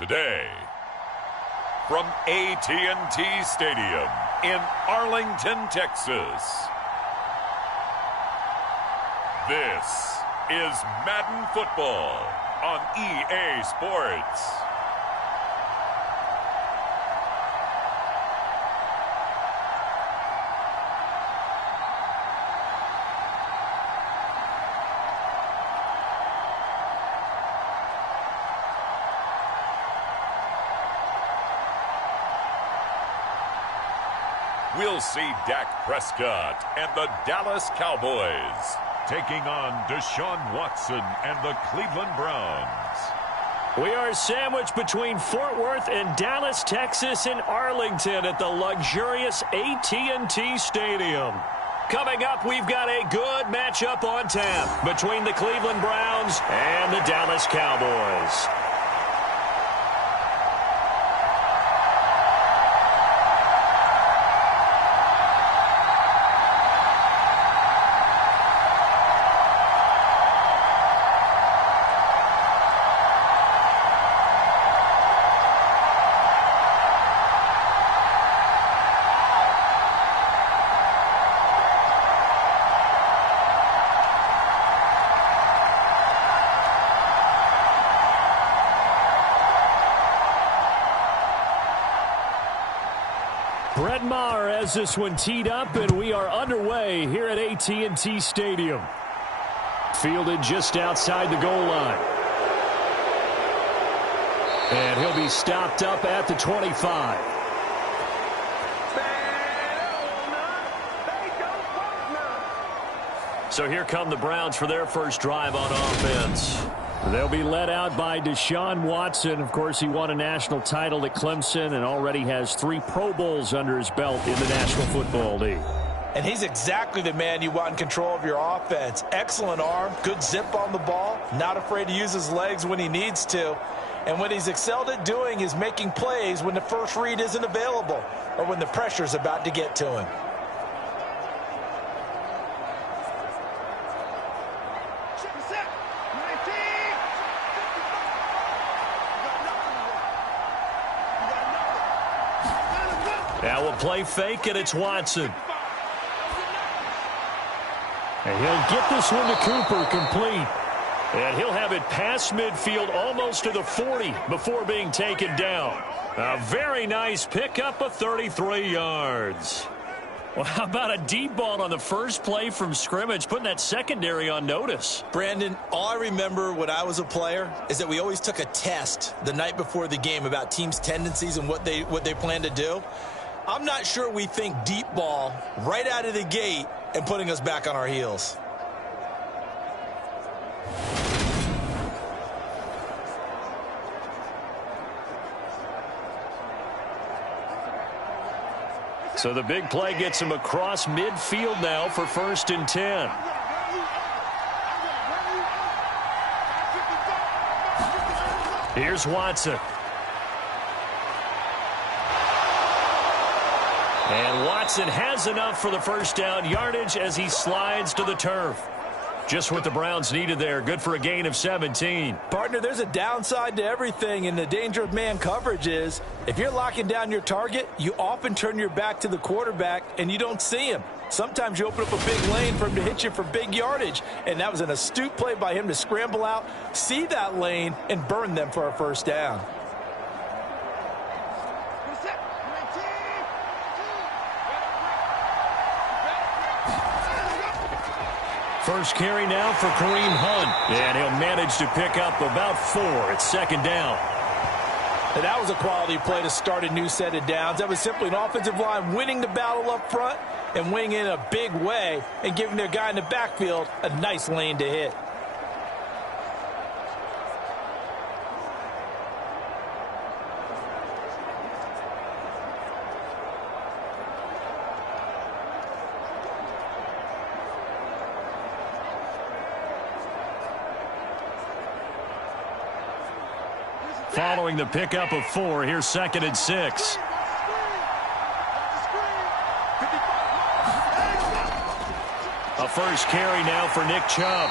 today. From AT&T Stadium in Arlington, Texas, this is Madden Football on EA Sports. We'll see Dak Prescott and the Dallas Cowboys taking on Deshaun Watson and the Cleveland Browns. We are sandwiched between Fort Worth and Dallas, Texas, and Arlington at the luxurious AT&T Stadium. Coming up, we've got a good matchup on tap between the Cleveland Browns and the Dallas Cowboys. Brett Maher has this one teed up, and we are underway here at AT&T Stadium. Fielded just outside the goal line. And he'll be stopped up at the 25. So here come the Browns for their first drive on offense. They'll be led out by Deshaun Watson. Of course, he won a national title at Clemson and already has 3 Pro Bowls under his belt in the National Football League. And he's exactly the man you want in control of your offense. Excellent arm, good zip on the ball, not afraid to use his legs when he needs to. And what he's excelled at doing is making plays when the first read isn't available or when the pressure's about to get to him. Now we'll play fake, and it's Watson. And he'll get this one to Cooper, complete. And he'll have it past midfield almost to the 40 before being taken down. A very nice pickup of 33 yards. Well, how about a deep ball on the first play from scrimmage, putting that secondary on notice? Brandon, all I remember when I was a player is that we always took a test the night before the game about teams' tendencies and what they plan to do. I'm not sure we think deep ball right out of the gate and putting us back on our heels. So the big play gets him across midfield now for 1st and 10. Here's Watson. And Watson has enough for the first down yardage as he slides to the turf. Just what the Browns needed there. Good for a gain of 17. Partner, there's a downside to everything, and the danger of man coverage is if you're locking down your target, you often turn your back to the quarterback and you don't see him. Sometimes you open up a big lane for him to hit you for big yardage, and that was an astute play by him to scramble out, see that lane, and burn them for a first down. First carry now for Kareem Hunt. And he'll manage to pick up about 4 at 2nd down. And that was a quality play to start a new set of downs. That was simply an offensive line winning the battle up front and winning in a big way and giving their guy in the backfield a nice lane to hit. Following the pickup of 4, here's 2nd and 6. A first carry now for Nick Chubb.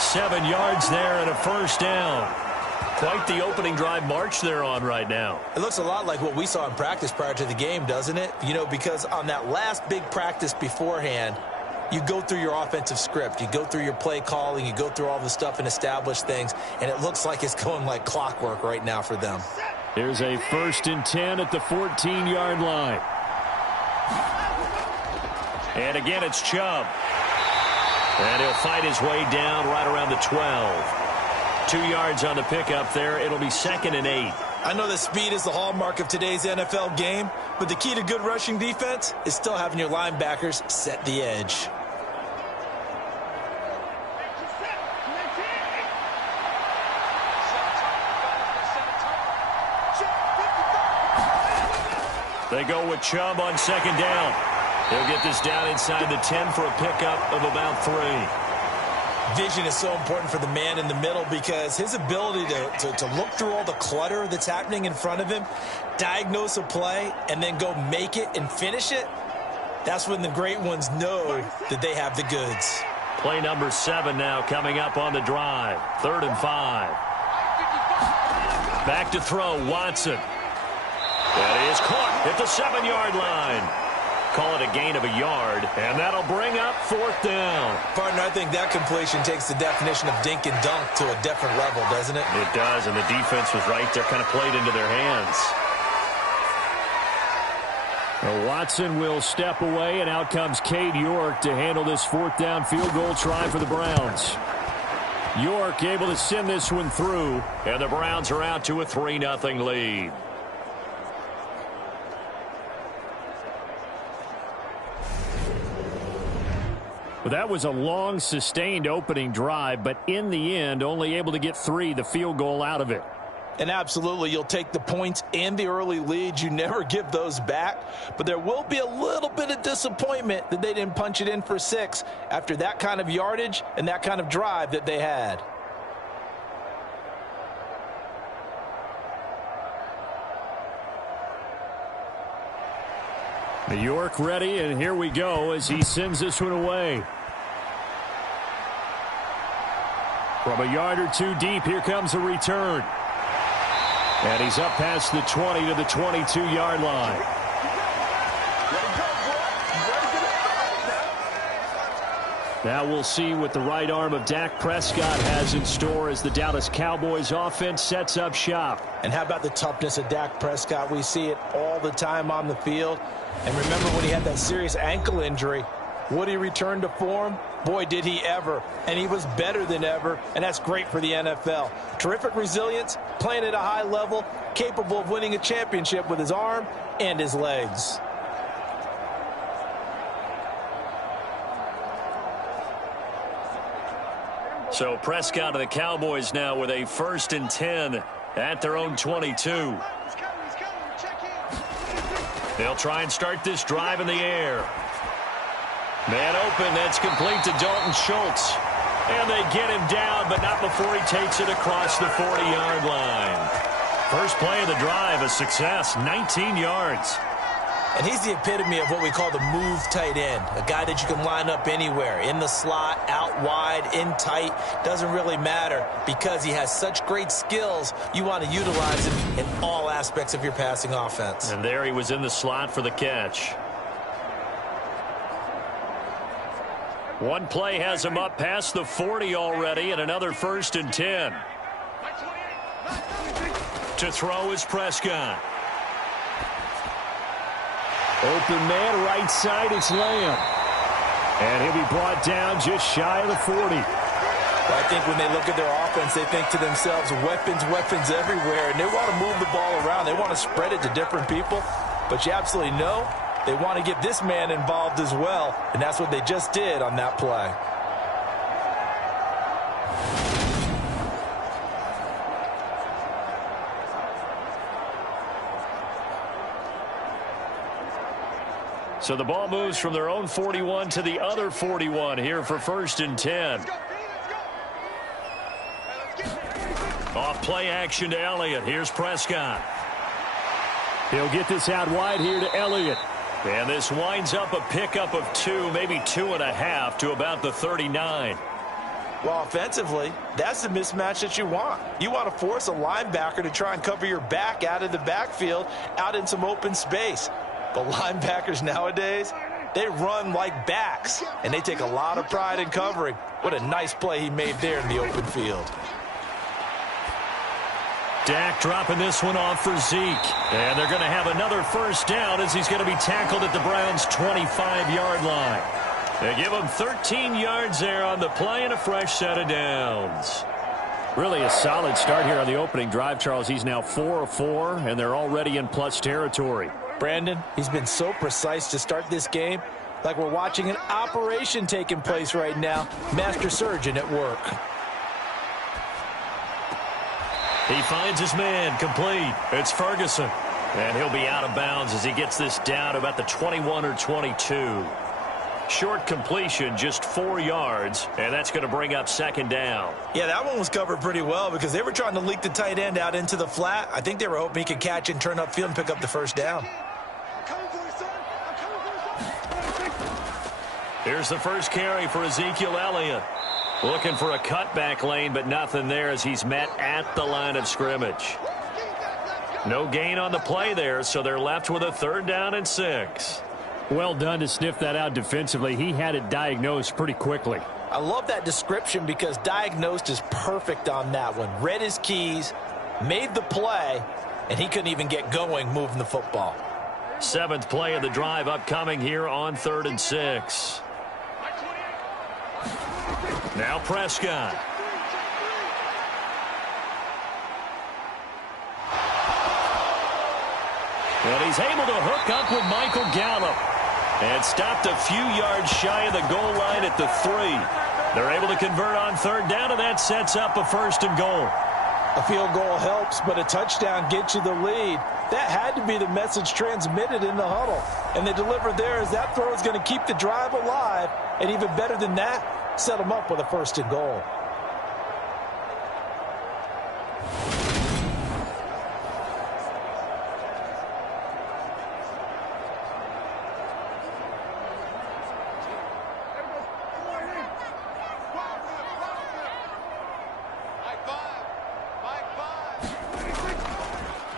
7 yards there and a first down. Quite the opening drive march they're on right now. It looks a lot like what we saw in practice prior to the game, doesn't it? You know, because on that last big practice beforehand, you go through your offensive script. You go through your play calling. You go through all the stuff and establish things. And it looks like it's going like clockwork right now for them. Here's a 1st and 10 at the 14-yard line. And again, it's Chubb. And he'll fight his way down right around the 12. 2 yards on the pickup there. It'll be 2nd and 8. I know that speed is the hallmark of today's NFL game, but the key to good rushing defense is still having your linebackers set the edge. They go with Chubb on 2nd down. He'll get this down inside the 10 for a pickup of about 3. Vision is so important for the man in the middle because his ability to look through all the clutter that's happening in front of him, diagnose a play, and then go make it and finish it, that's when the great ones know that they have the goods. Play number 7 now coming up on the drive. 3rd and 5. Back to throw, Watson. That is caught at the 7-yard line. Call it a gain of a yard, and that'll bring up 4th down. Partner, I think that completion takes the definition of dink and dunk to a different level, doesn't it? It does, and the defense was right there, kind of played into their hands. Well, Watson will step away, and out comes Cade York to handle this 4th down field goal try for the Browns. York able to send this one through, and the Browns are out to a 3-0 lead. Well, that was a long, sustained opening drive, but in the end, only able to get 3, the field goal out of it. And absolutely, you'll take the points and the early leads. You never give those back. But there will be a little bit of disappointment that they didn't punch it in for 6 after that kind of yardage and that kind of drive that they had. New York ready, and here we go as he sends this one away. From a yard or 2 deep, here comes a return. And he's up past the 20 to the 22-yard line. Now we'll see what the right arm of Dak Prescott has in store as the Dallas Cowboys offense sets up shop. And how about the toughness of Dak Prescott? We see it all the time on the field. And remember when he had that serious ankle injury, would he return to form? Boy, did he ever. And he was better than ever, and that's great for the NFL. Terrific resilience, playing at a high level, capable of winning a championship with his arm and his legs. So Prescott of the Cowboys now with a 1st and 10 at their own 22. They'll try and start this drive in the air. Man open, that's complete to Dalton Schultz. And they get him down, but not before he takes it across the 40-yard line. First play of the drive, a success, 19 yards. And he's the epitome of what we call the move tight end, a guy that you can line up anywhere, in the slot, out wide, in tight, doesn't really matter because he has such great skills. You want to utilize him in all aspects of your passing offense. And there he was in the slot for the catch. One play has him up past the 40 already, and another 1st and 10. To throw is Prescott. Open man, right side, it's Lamb. And he'll be brought down just shy of the 40. Well, I think when they look at their offense, they think to themselves, weapons, weapons everywhere. And they want to move the ball around. They want to spread it to different people. But you absolutely know they want to get this man involved as well. And that's what they just did on that play. So the ball moves from their own 41 to the other 41 here for 1st and 10. Off play action to Elliott. Here's Prescott. He'll get this out wide here to Elliott. And this winds up a pickup of 2, maybe 2.5 to about the 39. Well, offensively, that's the mismatch that you want. You want to force a linebacker to try and cover your back out of the backfield, out in some open space. But linebackers nowadays, they run like backs, and they take a lot of pride in covering. What a nice play he made there in the open field. Dak dropping this one off for Zeke. And they're going to have another first down as he's going to be tackled at the Browns' 25-yard line. They give him 13 yards there on the play and a fresh set of downs. Really a solid start here on the opening drive, Charles. He's now 4 of 4, and they're already in plus territory. Brandon, he's been so precise to start this game, like we're watching an operation taking place right now. Master surgeon at work. He finds his man, complete. It's Ferguson. And he'll be out of bounds as he gets this down about the 21 or 22. Short completion, just 4 yards, and that's going to bring up second down. Yeah, that one was covered pretty well because they were trying to leak the tight end out into the flat. I think they were hoping he could catch and turn upfield and pick up the first down. Here's the first carry for Ezekiel Elliott. Looking for a cutback lane, but nothing there as he's met at the line of scrimmage. No gain on the play there, so they're left with a 3rd down and 6. Well done to sniff that out defensively. He had it diagnosed pretty quickly. I love that description because diagnosed is perfect on that one. Read his keys, made the play, and he couldn't even get going moving the football. 7th play of the drive upcoming here on 3rd and 6. Now Prescott. And he's able to hook up with Michael Gallup. And stopped a few yards shy of the goal line at the 3. They're able to convert on 3rd down, and that sets up a 1st and goal. A field goal helps, but a touchdown gets you the lead. That had to be the message transmitted in the huddle. And they delivered there as that throw is going to keep the drive alive. And even better than that, set them up with a 1st and goal.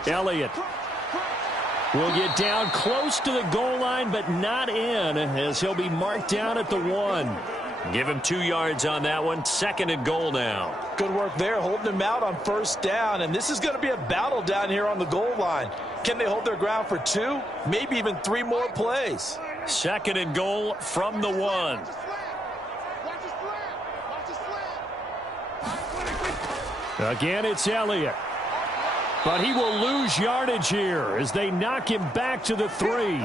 Elliott will get down close to the goal line, but not in, as he'll be marked down at the 1. Give him 2 yards on that one. 2nd and goal now. Good work there, holding him out on 1st down. And this is going to be a battle down here on the goal line. Can they hold their ground for 2, maybe even 3 more plays? 2nd and goal from the 1. Again, it's Elliott. But he will lose yardage here as they knock him back to the 3.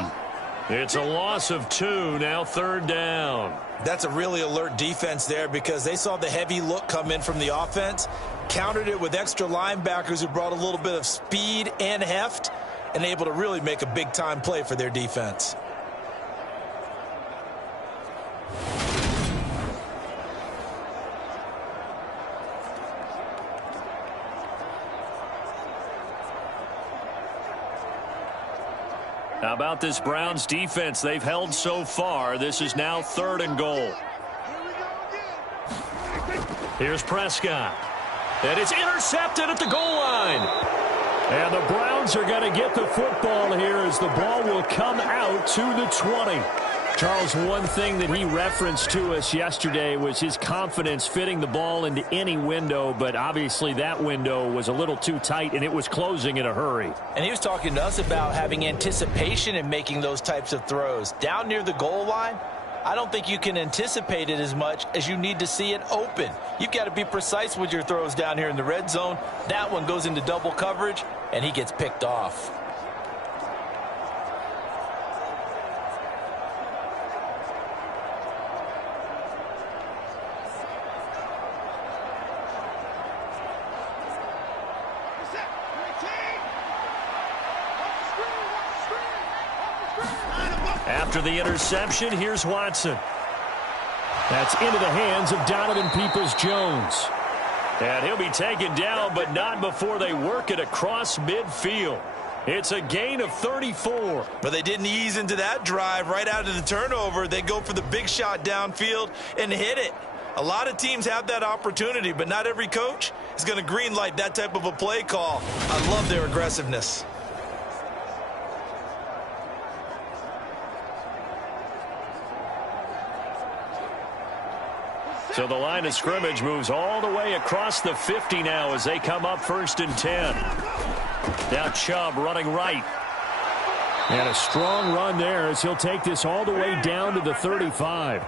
It's a loss of 2, now 3rd down. That's a really alert defense there because they saw the heavy look come in from the offense, countered it with extra linebackers who brought a little bit of speed and heft, and able to really make a big-time play for their defense. How about this Browns defense they've held so far? This is now 3rd and goal. Here's Prescott. And it's intercepted at the goal line. And the Browns are going to get the football here as the ball will come out to the 20. Charles, one thing that he referenced to us yesterday was his confidence fitting the ball into any window, but obviously that window was a little too tight, and it was closing in a hurry. And he was talking to us about having anticipation in making those types of throws. Down near the goal line, I don't think you can anticipate it as much as you need to see it open. You've got to be precise with your throws down here in the red zone. That one goes into double coverage, and he gets picked off. After the interception, here's Watson. That's into the hands of Donovan Peoples-Jones. And he'll be taken down, but not before they work it across midfield. It's a gain of 34. But they didn't ease into that drive right out of the turnover. They go for the big shot downfield and hit it. A lot of teams have that opportunity, but not every coach is going to green light that type of a play call. I love their aggressiveness. So the line of scrimmage moves all the way across the 50 now as they come up 1st and 10. Now Chubb running right. And a strong run there as he'll take this all the way down to the 35.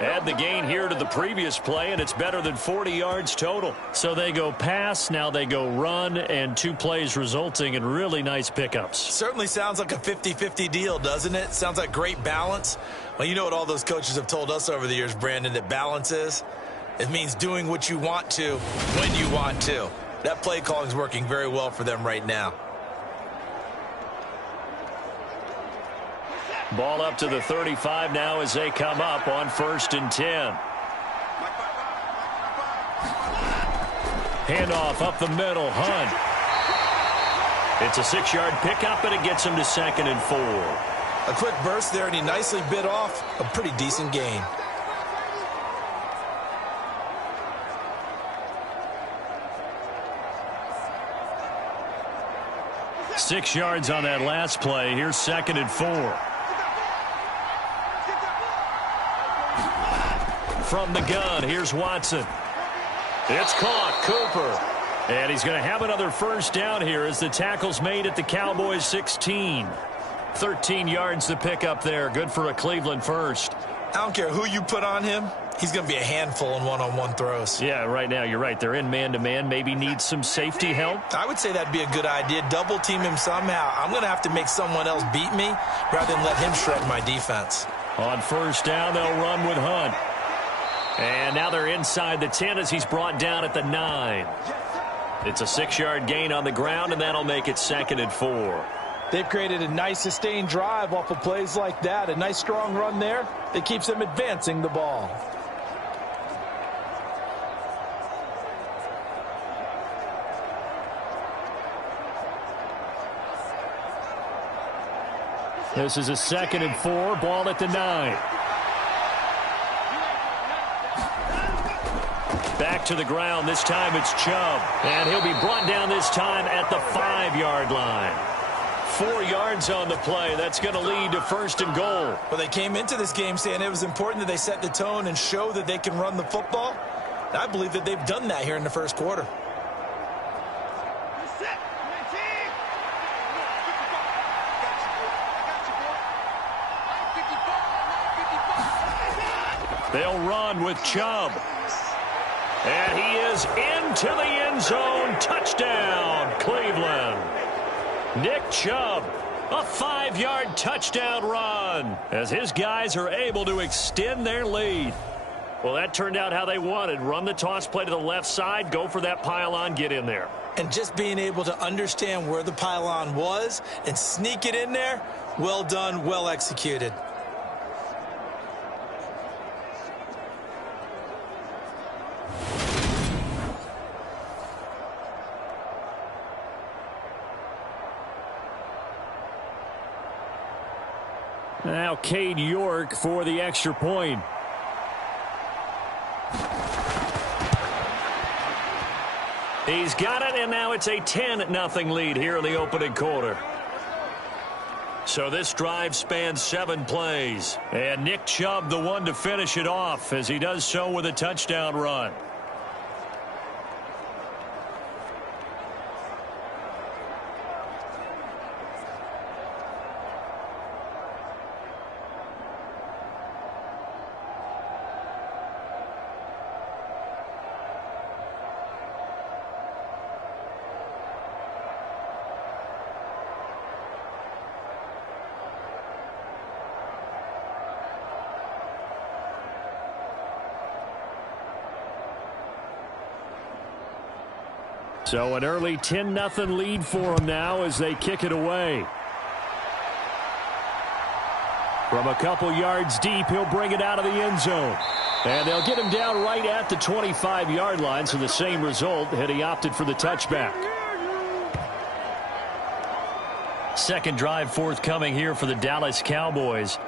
Add the gain here to the previous play, and it's better than 40 yards total. So they go pass, now they go run, and 2 plays resulting in really nice pickups. Certainly sounds like a 50-50 deal, doesn't it? Sounds like great balance. Well, you know what all those coaches have told us over the years, Brandon, that balance is? It means doing what you want to when you want to. That play calling is working very well for them right now. Ball up to the 35 now as they come up on 1st and 10. Handoff up the middle, Hunt. It's a 6-yard pickup, and it gets him to 2nd and 4. A quick burst there, and he nicely bit off a pretty decent gain. Six yards on that last play. Here's 2nd and 4. From the gun, here's Watson. It's caught, Cooper. And he's going to have another first down here as the tackle's made at the Cowboys 16. 13 yards to pick up there. Good for a Cleveland first. I don't care who you put on him. He's going to be a handful in one-on-one throws. Yeah, right now, you're right. They're in man-to-man. Maybe need some safety help. I would say that'd be a good idea. Double team him somehow. I'm going to have to make someone else beat me rather than let him shred my defense. On first down, they'll run with Hunt. And now they're inside the 10 as he's brought down at the 9. It's a 6-yard gain on the ground, and that'll make it 2nd and 4. They've created a nice sustained drive off of plays like that. A nice strong run there that keeps them advancing the ball. This is a 2nd and 4. Ball at the 9. Back to the ground. This time it's Chubb. And he'll be brought down this time at the 5-yard line. 4 yards on the play. That's going to lead to 1st and goal. Well, they came into this game saying it was important that they set the tone and show that they can run the football. I believe that they've done that here in the first quarter. They'll run with Chubb. And he is into the end zone. Touchdown, Cleveland. Nick Chubb, a 5-yard touchdown run as his guys are able to extend their lead. Well, that turned out how they wanted. Run the toss play to the left side, go for that pylon, get in there. And just being able to understand where the pylon was and sneak it in there, well done, well executed. Now Cade York for the extra point. He's got it, and now it's a 10-0 lead here in the opening quarter. So this drive spans 7 plays. And Nick Chubb, the one to finish it off, as he does so with a touchdown run. So an early 10-0 lead for them now as they kick it away. From a couple yards deep, he'll bring it out of the end zone. And they'll get him down right at the 25-yard line, so the same result had he opted for the touchback. Second drive forthcoming here for the Dallas Cowboys.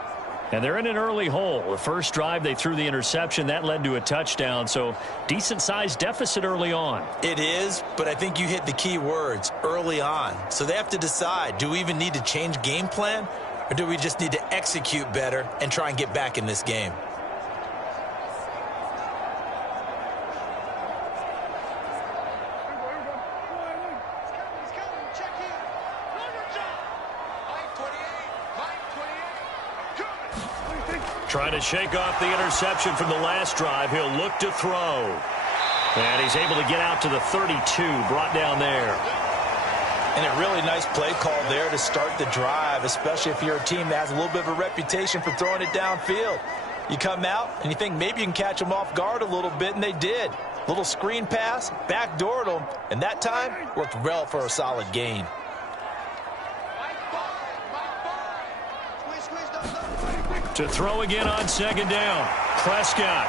And they're in an early hole. The first drive, they threw the interception. That led to a touchdown, so decent-sized deficit early on. It is, but I think you hit the key words, early on. So they have to decide, do we even need to change game plan, or do we just need to execute better and try and get back in this game? Trying to shake off the interception from the last drive. He'll look to throw. And he's able to get out to the 32, brought down there. And a really nice play call there to start the drive, especially if you're a team that has a little bit of a reputation for throwing it downfield. You come out and you think maybe you can catch them off guard a little bit, and they did. Little screen pass, backdoored them, and that time worked well for a solid gain. To throw again on second down. Prescott.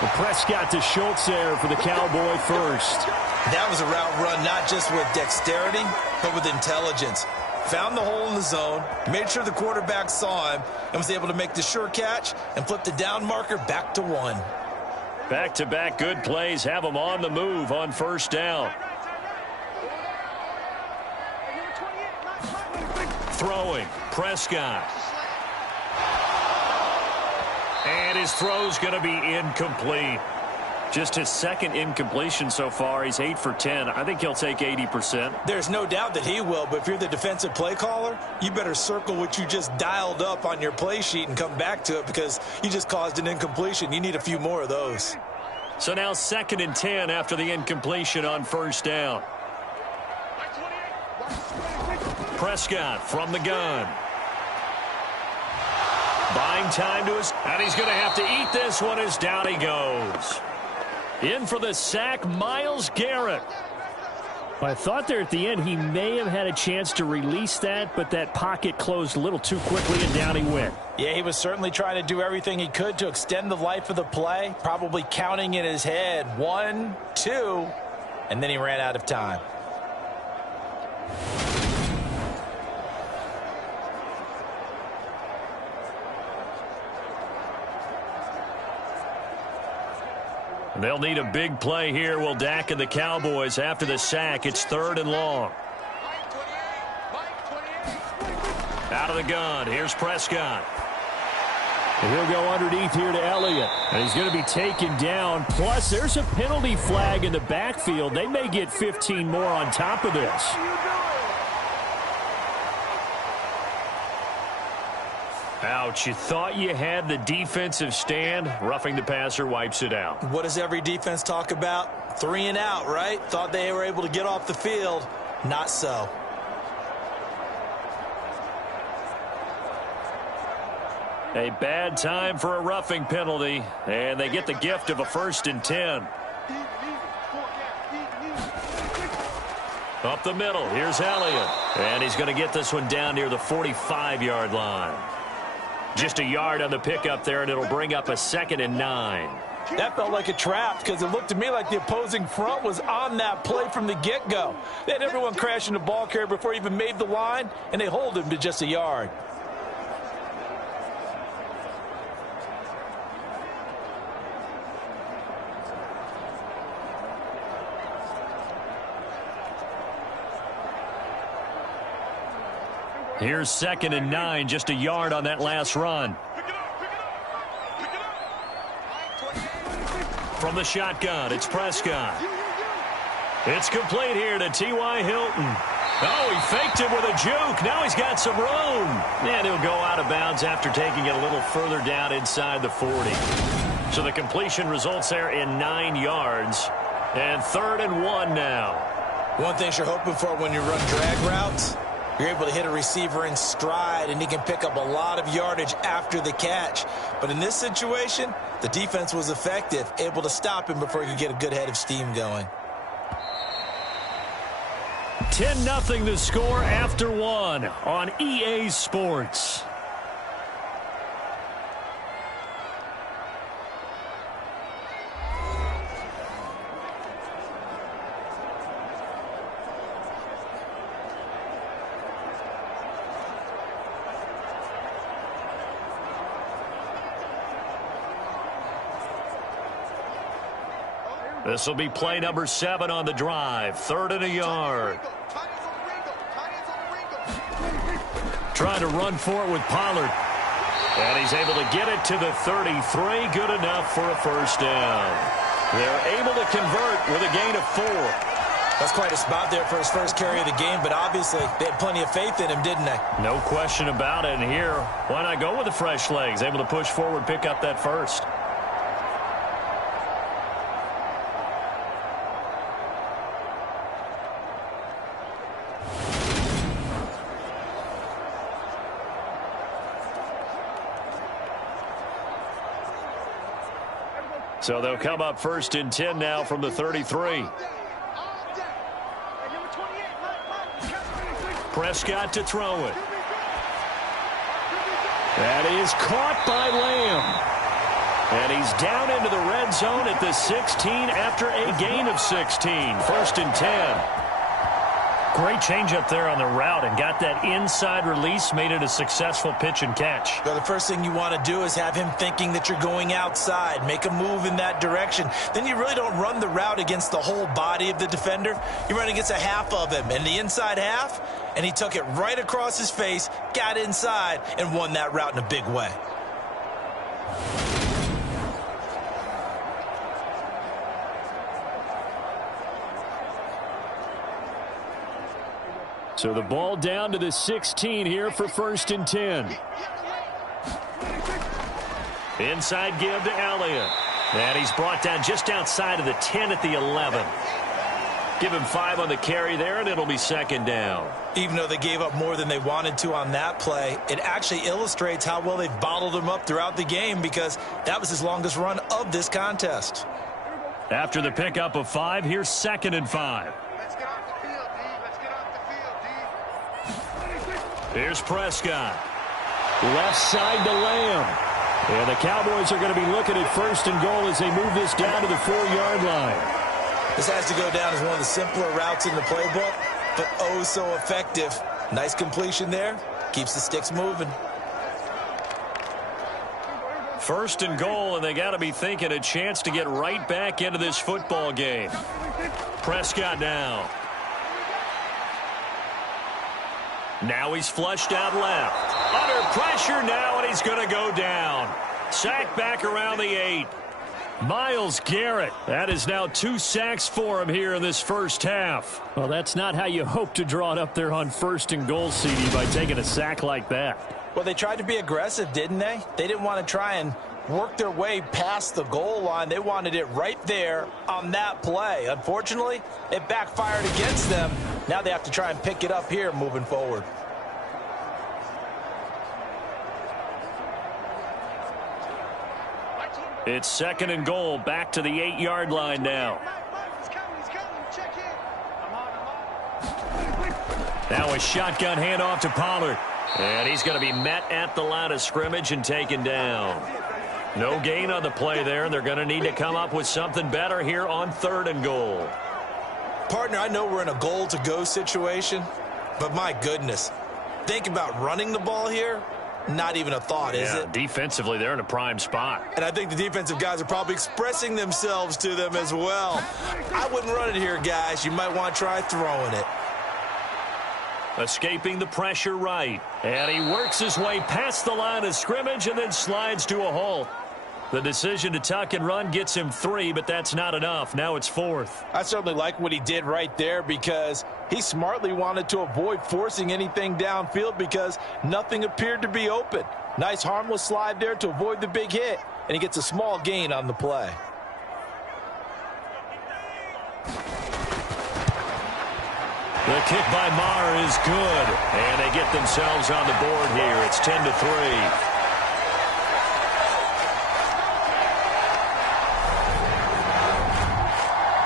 And Prescott to Schultz there for the Cowboy first. That was a route run not just with dexterity, but with intelligence. Found the hole in the zone, made sure the quarterback saw him, and was able to make the sure catch and flip the down marker back to 1. Back-to-back good plays have them on the move on first down. Throwing. Prescott. And his throw's going to be incomplete. Just his second incompletion so far. He's 8 for 10. I think he'll take 80%. There's no doubt that he will, but if you're the defensive play caller, you better circle what you just dialed up on your play sheet and come back to it because you just caused an incompletion. You need a few more of those. So now 2nd and 10 after the incompletion on first down. Prescott from the gun. Buying time to us, and he's going to have to eat this one as down he goes. In for the sack, Myles Garrett. I thought there at the end he may have had a chance to release that, but that pocket closed a little too quickly, and down he went. Yeah, he was certainly trying to do everything he could to extend the life of the play, probably counting in his head 1, 2, and then he ran out of time. They'll need a big play here. Will Dak and the Cowboys after the sack. It's 3rd and long. Out of the gun. Here's Prescott. And he'll go underneath here to Elliott. And he's going to be taken down. Plus, there's a penalty flag in the backfield. They may get 15 more on top of this. Ouch, you thought you had the defensive stand. Roughing the passer wipes it out. What does every defense talk about? 3 and out, right? Thought they were able to get off the field. Not so. A bad time for a roughing penalty, and they get the gift of a 1st and 10. Up the middle, here's Elliott. And he's going to get this one down near the 45-yard line. Just a yard on the pickup there, and it'll bring up a 2nd and 9. That felt like a trap because it looked to me like the opposing front was on that play from the get-go. They had everyone crashing the ball carrier before he even made the line, and they hold him to just a yard. Here's 2nd and 9, just a yard on that last run. From the shotgun, it's Prescott. It's complete here to T.Y. Hilton. Oh, he faked it with a juke. Now he's got some room. And he'll go out of bounds after taking it a little further down inside the 40. So the completion results there in 9 yards. And 3rd and 1 now. One thing you're hoping for when you run drag routes, you're able to hit a receiver in stride, and he can pick up a lot of yardage after the catch. But in this situation, the defense was effective, able to stop him before he could get a good head of steam going. 10-0 the score after 1 on EA Sports. This will be play number 7 on the drive. 3rd and a yard. Trying to run for it with Pollard. And he's able to get it to the 33. Good enough for a first down. They're able to convert with a gain of 4. That's quite a spot there for his first carry of the game, but obviously they had plenty of faith in him, didn't they? No question about it. And here, why not go with the fresh legs? Able to push forward, pick up that first. So they'll come up 1st and 10 now from the 33. Prescott to throw it. That is caught by Lamb. And he's down into the red zone at the 16 after a gain of 16. 1st and 10. Great change up there on the route and got that inside release, made it a successful pitch and catch. Well, the first thing you want to do is have him thinking that you're going outside, make a move in that direction. Then you really don't run the route against the whole body of the defender. You run against a half of him, and the inside half, and he took it right across his face, got inside, and won that route in a big way. So the ball down to the 16 here for 1st and 10. Inside give to Elliott. And he's brought down just outside of the 10 at the 11. Give him 5 on the carry there, and it'll be 2nd down. Even though they gave up more than they wanted to on that play, it actually illustrates how well they've bottled him up throughout the game, because that was his longest run of this contest. After the pickup of 5, here's 2nd and 5. Here's Prescott. Left side to Lamb. And the Cowboys are going to be looking at 1st and goal as they move this down to the 4-yard line. This has to go down as one of the simpler routes in the playbook, but oh so effective. Nice completion there. Keeps the sticks moving. 1st and goal, and they got to be thinking a chance to get right back into this football game. Prescott now. Now he's flushed out left. Under pressure now, and he's going to go down. Sacked back around the 8. Myles Garrett. That is now 2 sacks for him here in this first half. Well, that's not how you hope to draw it up there on 1st and goal, CD, by taking a sack like that. Well, they tried to be aggressive, didn't they? They didn't want to try and work their way past the goal line. They wanted it right there on that play. Unfortunately, it backfired against them. Now they have to try and pick it up here moving forward. It's 2nd and goal, back to the 8-yard line now. Now a shotgun handoff to Pollard. And he's going to be met at the line of scrimmage and taken down. No gain on the play there. They're going to need to come up with something better here on 3rd and goal. Partner, I know we're in a goal-to-go situation, but my goodness, think about running the ball here. Not even a thought, is it? Defensively, they're in a prime spot. And I think the defensive guys are probably expressing themselves to them as well. I wouldn't run it here, guys. You might want to try throwing it. Escaping the pressure right. And he works his way past the line of scrimmage and then slides to a halt. The decision to tuck and run gets him 3, but that's not enough. Now it's 4th. I certainly like what he did right there, because he smartly wanted to avoid forcing anything downfield because nothing appeared to be open. Nice harmless slide there to avoid the big hit, and he gets a small gain on the play. The kick by Maher is good, and they get themselves on the board here. It's 10-3.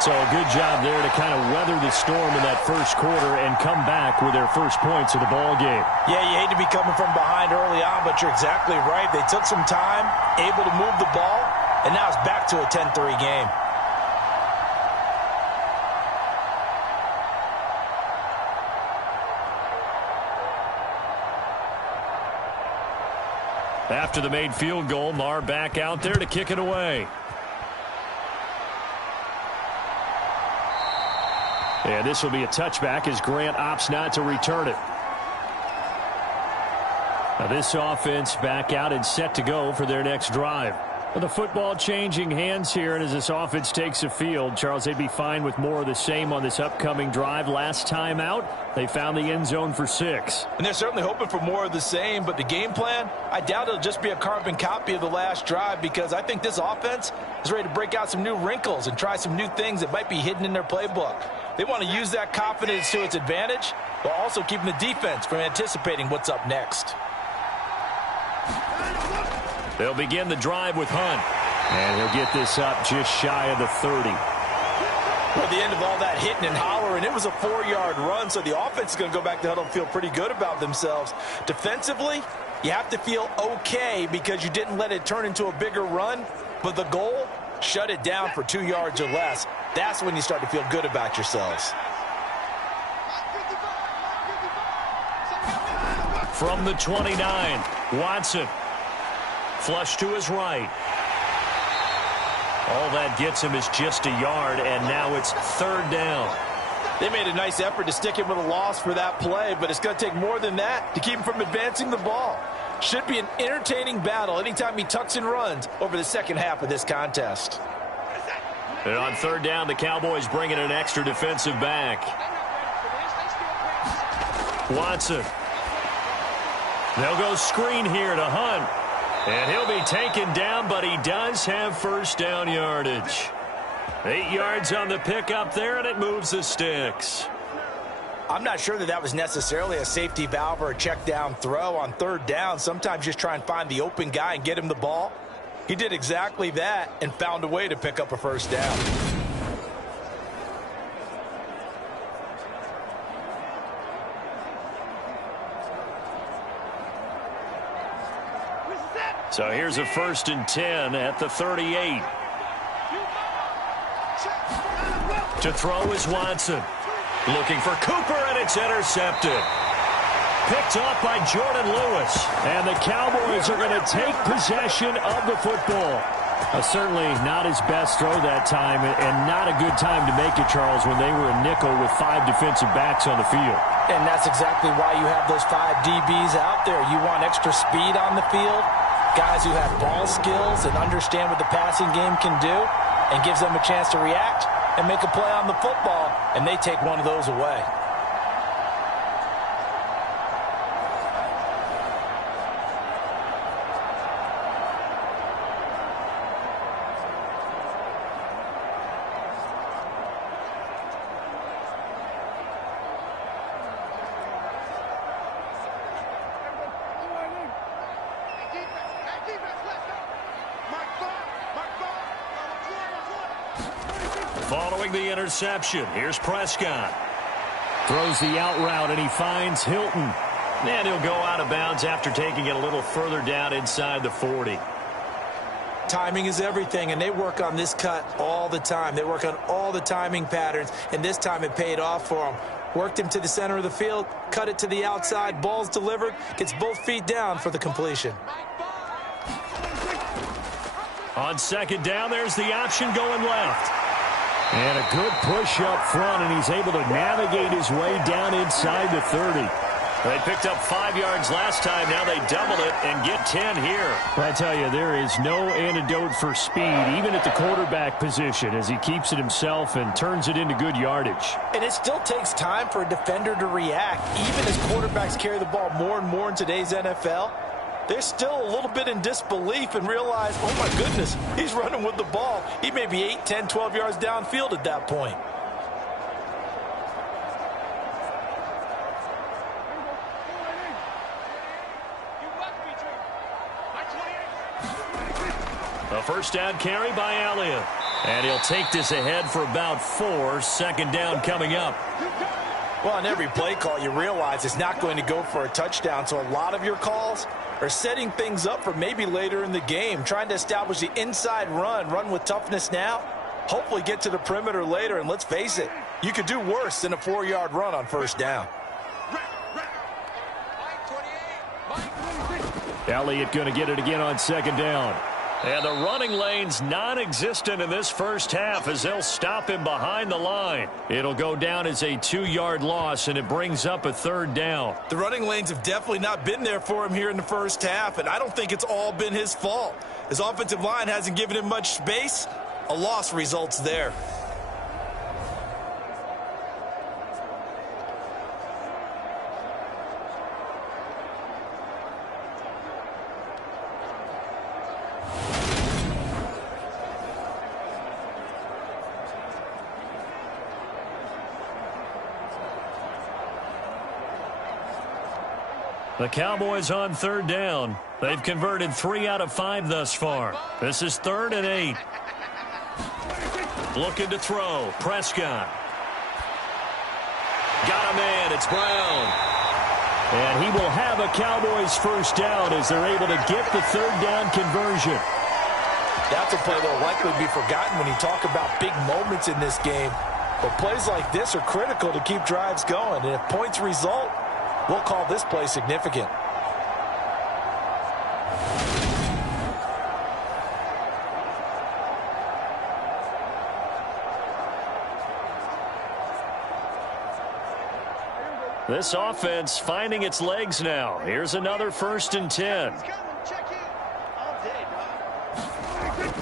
So a good job there to kind of weather the storm in that first quarter and come back with their first points of the ball game. Yeah, you hate to be coming from behind early on, but you're exactly right. They took some time, able to move the ball, and now it's back to a 10-3 game. After the made field goal, Maher back out there to kick it away. And this will be a touchback as Grant opts not to return it. Now this offense back out and set to go for their next drive. Well, the football changing hands here, and as this offense takes the field, Charles, they'd be fine with more of the same on this upcoming drive. Last time out, they found the end zone for 6. And they're certainly hoping for more of the same, but the game plan, I doubt it'll just be a carbon copy of the last drive, because I think this offense is ready to break out some new wrinkles and try some new things that might be hidden in their playbook. They want to use that confidence to its advantage, while also keeping the defense from anticipating what's up next. They'll begin the drive with Hunt. And he'll get this up just shy of the 30. Well, at the end of all that hitting and hollering, it was a 4-yard run, so the offense is going to go back to huddle and feel pretty good about themselves. Defensively, you have to feel okay because you didn't let it turn into a bigger run, but the goal, shut it down for 2 yards or less. That's when you start to feel good about yourselves. From the 29, Watson. Flush to his right. All that gets him is just a yard, and now it's 3rd down. They made a nice effort to stick him with a loss for that play, but it's going to take more than that to keep him from advancing the ball. Should be an entertaining battle anytime he tucks and runs over the second half of this contest. And on 3rd down, the Cowboys bring in an extra defensive back. Watson. They'll go screen here to Hunt. And he'll be taken down, but he does have 1st down yardage. 8 yards on the pickup there, and it moves the sticks. I'm not sure that was necessarily a safety valve or a check down throw on 3rd down. Sometimes just try and find the open guy and get him the ball. He did exactly that and found a way to pick up a 1st down. So here's a 1st and 10 at the 38. To throw is Watson. Looking for Cooper, and it's intercepted. Picked off by Jordan Lewis. And the Cowboys are going to take possession of the football. Certainly not his best throw that time, and not a good time to make it, Charles, when they were a nickel with 5 defensive backs on the field. And that's exactly why you have those 5 DBs out there. You want extra speed on the field. Guys who have ball skills and understand what the passing game can do, and gives them a chance to react and make a play on the football, and they take one of those away. Following the interception, here's Prescott. Throws the out route, and he finds Hilton. And he'll go out of bounds after taking it a little further down inside the 40. Timing is everything, and they work on this cut all the time. They work on all the timing patterns, and this time it paid off for them. Worked him to the center of the field, cut it to the outside, ball's delivered, gets both feet down for the completion. On 2nd down, there's the option going left. And a good push up front, and he's able to navigate his way down inside the 30. They picked up 5 yards last time. Now they double it and get 10 here. I tell you, there is no antidote for speed, even at the quarterback position, as he keeps it himself and turns it into good yardage. And it still takes time for a defender to react. Even as quarterbacks carry the ball more and more in today's NFL, they're still a little bit in disbelief and realize, oh my goodness, he's running with the ball. He may be 8, 10, 12 yards downfield at that point. A 1st down carry by Elliott. And he'll take this ahead for about 4. 2nd down coming up. Well, on every play call, you realize it's not going to go for a touchdown. So a lot of your calls are setting things up for maybe later in the game, trying to establish the inside run with toughness now, hopefully get to the perimeter later. And let's face it, you could do worse than a 4-yard run on 1st down. Elliott going to get it again on 2nd down. And the running lane's non-existent in this first half as they'll stop him behind the line. It'll go down as a 2-yard loss, and it brings up a 3rd down. The running lanes have definitely not been there for him here in the first half, and I don't think it's all been his fault. His offensive line hasn't given him much space. A loss results there. The Cowboys on 3rd down. They've converted 3 out of 5 thus far. This is 3rd and 8. Looking to throw. Prescott. Got a man. It's Brown. And he will have a Cowboys first down as they're able to get the 3rd down conversion. That's a play that will likely be forgotten when you talk about big moments in this game. But plays like this are critical to keep drives going. And if points result, we'll call this play significant. This offense finding its legs now. Here's another 1st and 10.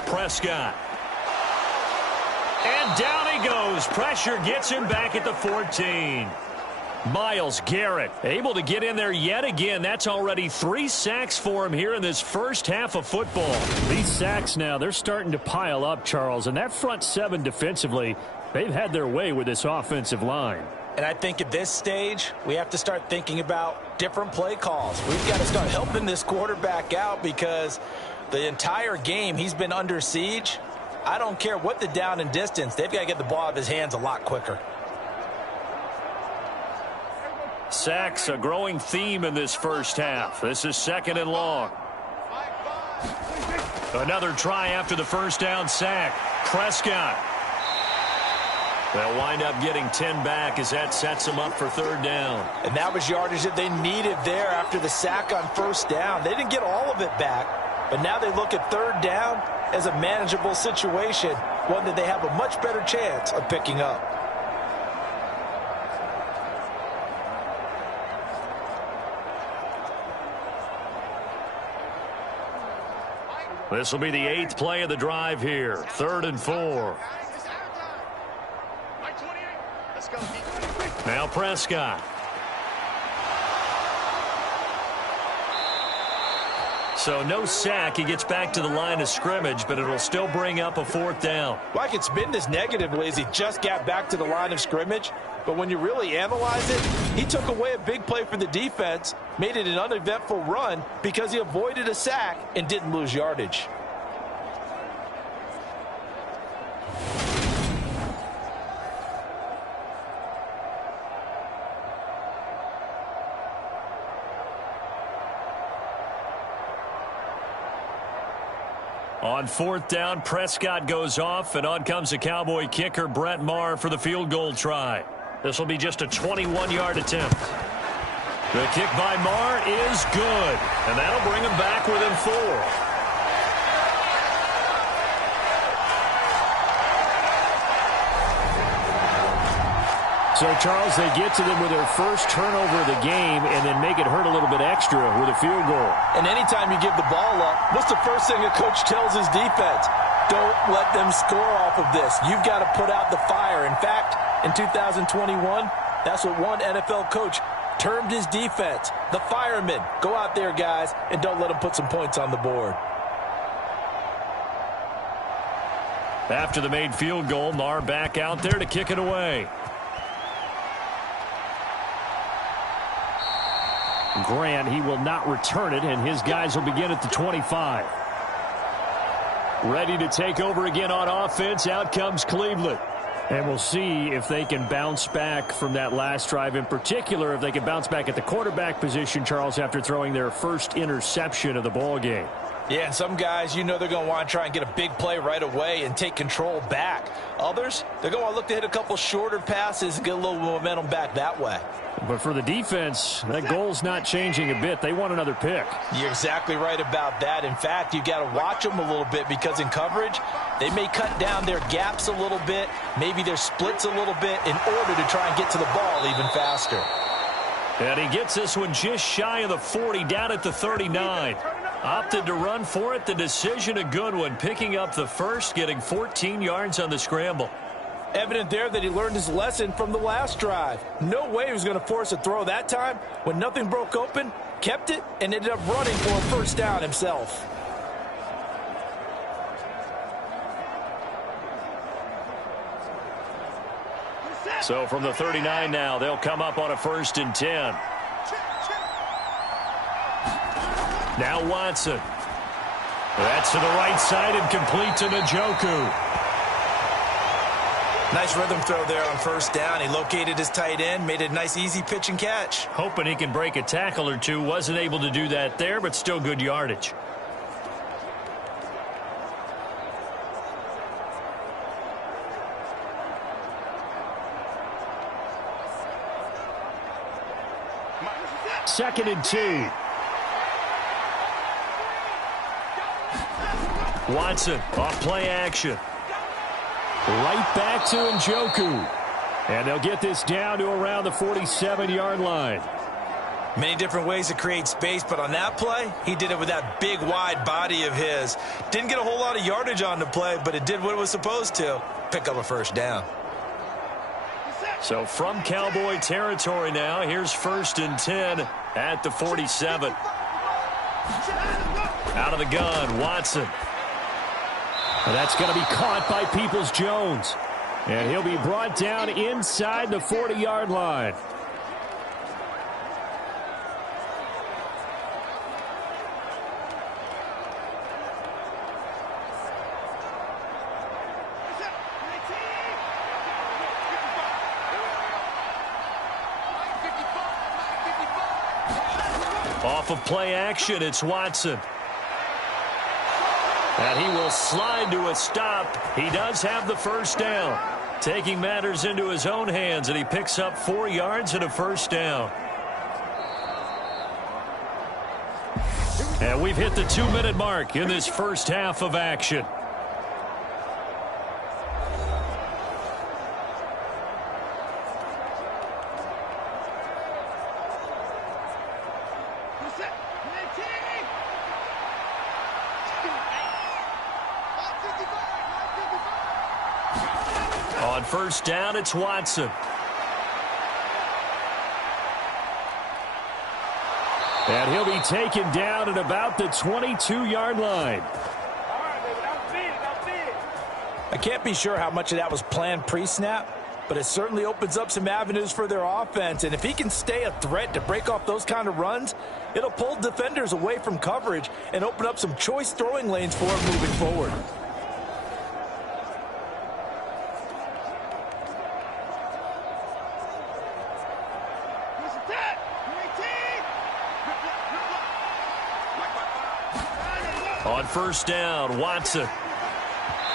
Prescott. And down he goes. Pressure gets him back at the 14. Myles Garrett able to get in there yet again. That's already 3 sacks for him here in this first half of football. These sacks now, they're starting to pile up, Charles. And that front 7 defensively, they've had their way with this offensive line. And I think at this stage, we have to start thinking about different play calls. We've got to start helping this quarterback out because the entire game he's been under siege. I don't care what the down and distance. They've got to get the ball out of his hands a lot quicker. Sacks, a growing theme in this first half. This is 2nd and long. Another try after the first down sack. Prescott. They'll wind up getting 10 back as that sets them up for 3rd down. And that was yardage that they needed there after the sack on 1st down. They didn't get all of it back, but now they look at 3rd down as a manageable situation, one that they have a much better chance of picking up. This will be the 8th play of the drive here. 3rd and 4. Now Prescott. So no sack. He gets back to the line of scrimmage, but it'll still bring up a 4th down. Well, I could spin this negatively as he just got back to the line of scrimmage. But when you really analyze it, he took away a big play for the defense, made it an uneventful run because he avoided a sack and didn't lose yardage. On 4th down, Prescott goes off, and on comes the Cowboy kicker, Brett Maher, for the field goal try. This will be just a 21-yard attempt. The kick by Maher is good, and that'll bring him back within 4. So, Charles, they get to them with their first turnover of the game and then make it hurt a little bit extra with a field goal. And anytime you give the ball up, what's the first thing a coach tells his defense? Don't let them score off of this. You've got to put out the fire. In fact, in 2021, that's what one NFL coach termed his defense. The firemen. Go out there, guys, and don't let them put some points on the board. After the made field goal, Maher back out there to kick it away. Grant, he will not return it, and his guys will begin at the 25. Ready to take over again on offense. Out comes Cleveland. And we'll see if they can bounce back from that last drive. In particular, if they can bounce back at the quarterback position, Charles, after throwing their first interception of the ball game. Yeah, and some guys, you know they're going to want to try and get a big play right away and take control back. Others, they're going to want to look to hit a couple shorter passes and get a little momentum back that way. But for the defense, that goal's not changing a bit. They want another pick. You're exactly right about that. In fact, you got to watch them a little bit because in coverage, they may cut down their gaps a little bit, maybe their splits a little bit in order to try and get to the ball even faster. And he gets this one just shy of the 40, down at the 39. Opted to run for it. The decision a good one, picking up the first, getting 14 yards on the scramble. Evident there that he learned his lesson from the last drive. No way he was going to force a throw that time. When nothing broke open, kept it, and ended up running for a first down himself. So from the 39 now, they'll come up on a 1st and 10. Now Watson. That's to the right side and complete to Njoku. Nice rhythm throw there on first down. He located his tight end, made a nice easy pitch and catch. Hoping he can break a tackle or two. Wasn't able to do that there, but still good yardage. Second and 2. Watson off play action. Right back to Njoku. And they'll get this down to around the 47-yard line. Many different ways to create space, but on that play, he did it with that big, wide body of his. Didn't get a whole lot of yardage on the play, but it did what it was supposed to. Pick up a first down. So from Cowboy territory now, here's 1st and 10 at the 47. Out of the gun, Watson. And that's going to be caught by Peoples-Jones. And he'll be brought down inside the 40-yard line. Off of play action, it's Watson. And he will slide to a stop. He does have the first down. Taking matters into his own hands, and he picks up 4 yards and a first down. And we've hit the 2-minute mark in this first half of action. On first down, it's Watson. And he'll be taken down at about the 22-yard line. I can't be sure how much of that was planned pre-snap, but it certainly opens up some avenues for their offense. And if he can stay a threat to break off those kind of runs, it'll pull defenders away from coverage and open up some choice throwing lanes for him moving forward. On first down, Watson.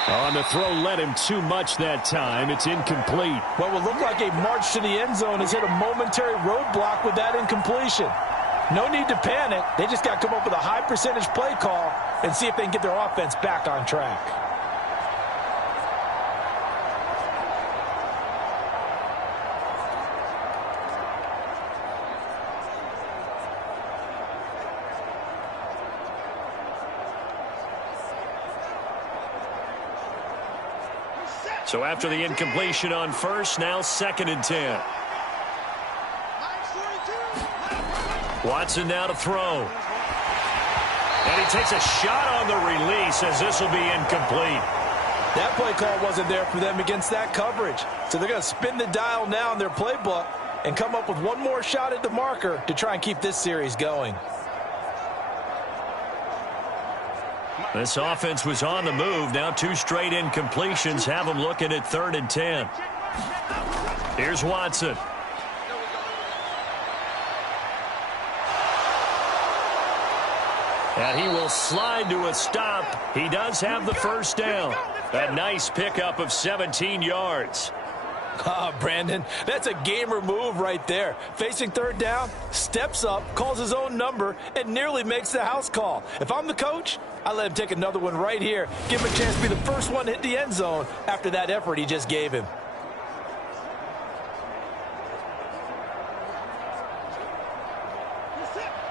On the throw, led him too much that time. It's incomplete. What will look like a march to the end zone has hit a momentary roadblock with that incompletion. No need to panic. They just got to come up with a high percentage play call and see if they can get their offense back on track. So after the incompletion on first, now 2nd and 10. Watson now to throw. And he takes a shot on the release as this will be incomplete. That play call wasn't there for them against that coverage. So they're going to spin the dial now in their playbook and come up with one more shot at the marker to try and keep this series going. This offense was on the move. Now 2 straight incompletions have them looking at 3rd and 10. Here's Watson. And he will slide to a stop. He does have the first down. A nice pickup of 17 yards. Ah, Brandon, that's a gamer move right there. Facing third down, steps up, calls his own number, and nearly makes the house call. If I'm the coach, I let him take another one right here. Give him a chance to be the first one to hit the end zone after that effort he just gave him.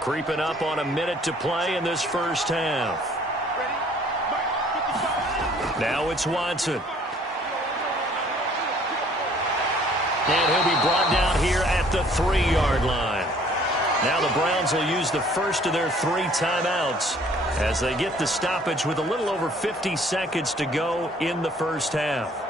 Creeping up on a minute to play in this first half. Now it's Watson. And he'll be brought down here at the 3-yard line. Now the Browns will use the first of their 3 timeouts as they get the stoppage with a little over 50 seconds to go in the first half.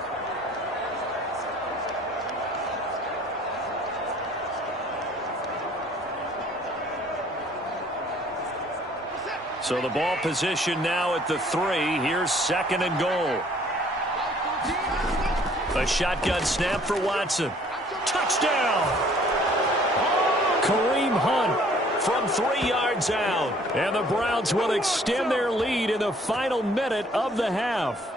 So the ball position now at the 3. Here's 2nd and goal. A shotgun snap for Watson. Touchdown! Kareem Hunt from 3 yards out. And the Browns will extend their lead in the final minute of the half.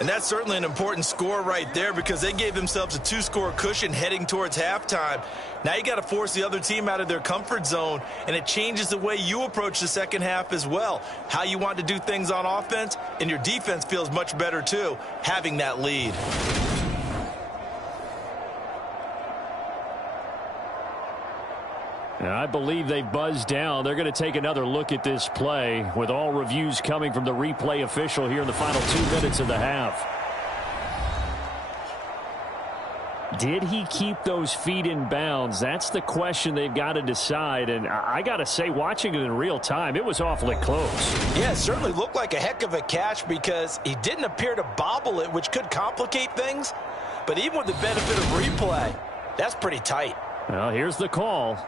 And that's certainly an important score right there because they gave themselves a 2-score cushion heading towards halftime. Now you got to force the other team out of their comfort zone, and it changes the way you approach the second half as well. How you want to do things on offense, and your defense feels much better too, having that lead. And I believe they buzzed down. They're going to take another look at this play with all reviews coming from the replay official here in the final 2 minutes of the half. Did he keep those feet in bounds? That's the question they've got to decide. And I got to say, watching it in real time, it was awfully close. Yeah, it certainly looked like a heck of a catch because he didn't appear to bobble it, which could complicate things. But even with the benefit of replay, that's pretty tight. Well, here's the call.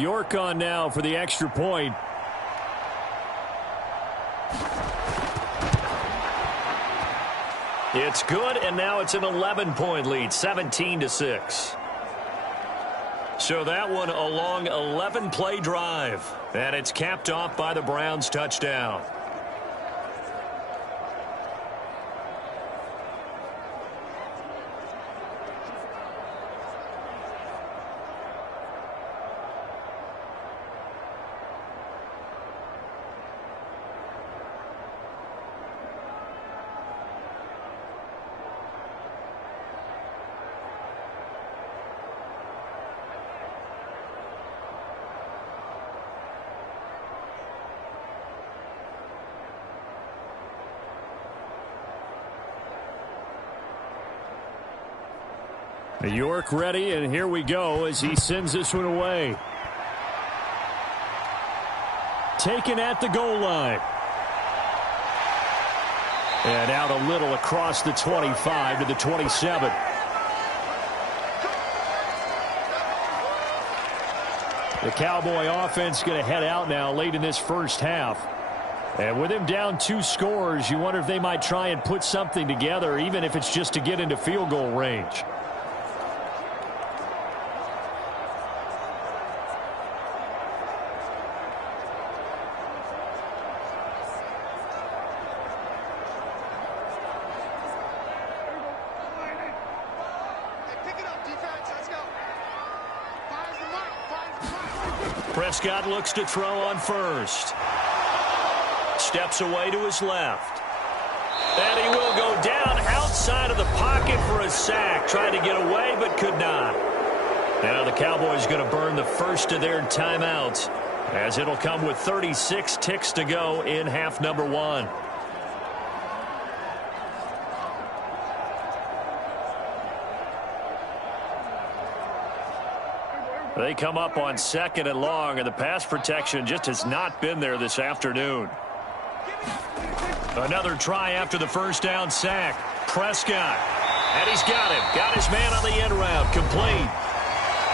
York on now for the extra point. It's good, and now it's an 11-point lead, 17-6. So that one a long 11-play drive, and it's capped off by the Browns' touchdown. York ready, and here we go as he sends this one away. Taken at the goal line. And out a little across the 25 to the 27. The Cowboy offense going to head out now late in this first half. And with him down 2 scores, you wonder if they might try and put something together, even if it's just to get into field goal range. Prescott looks to throw on first. Steps away to his left. And he will go down outside of the pocket for a sack. Tried to get away, but could not. Now the Cowboys going to burn the first of their timeouts, as it'll come with 36 ticks to go in half number 1. They come up on 2nd and long, and the pass protection just has not been there this afternoon. Another try after the first down sack. Prescott. And he's got him. Got his man on the end route. Complete.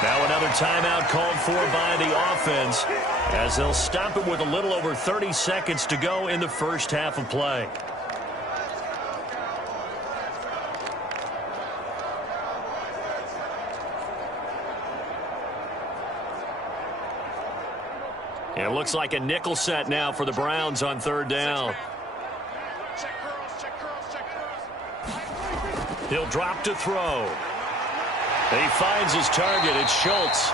Now another timeout called for by the offense as they'll stop it with a little over 30 seconds to go in the first half of play. It looks like a nickel set now for the Browns on third down. He'll drop to throw. He finds his target. It's Schultz.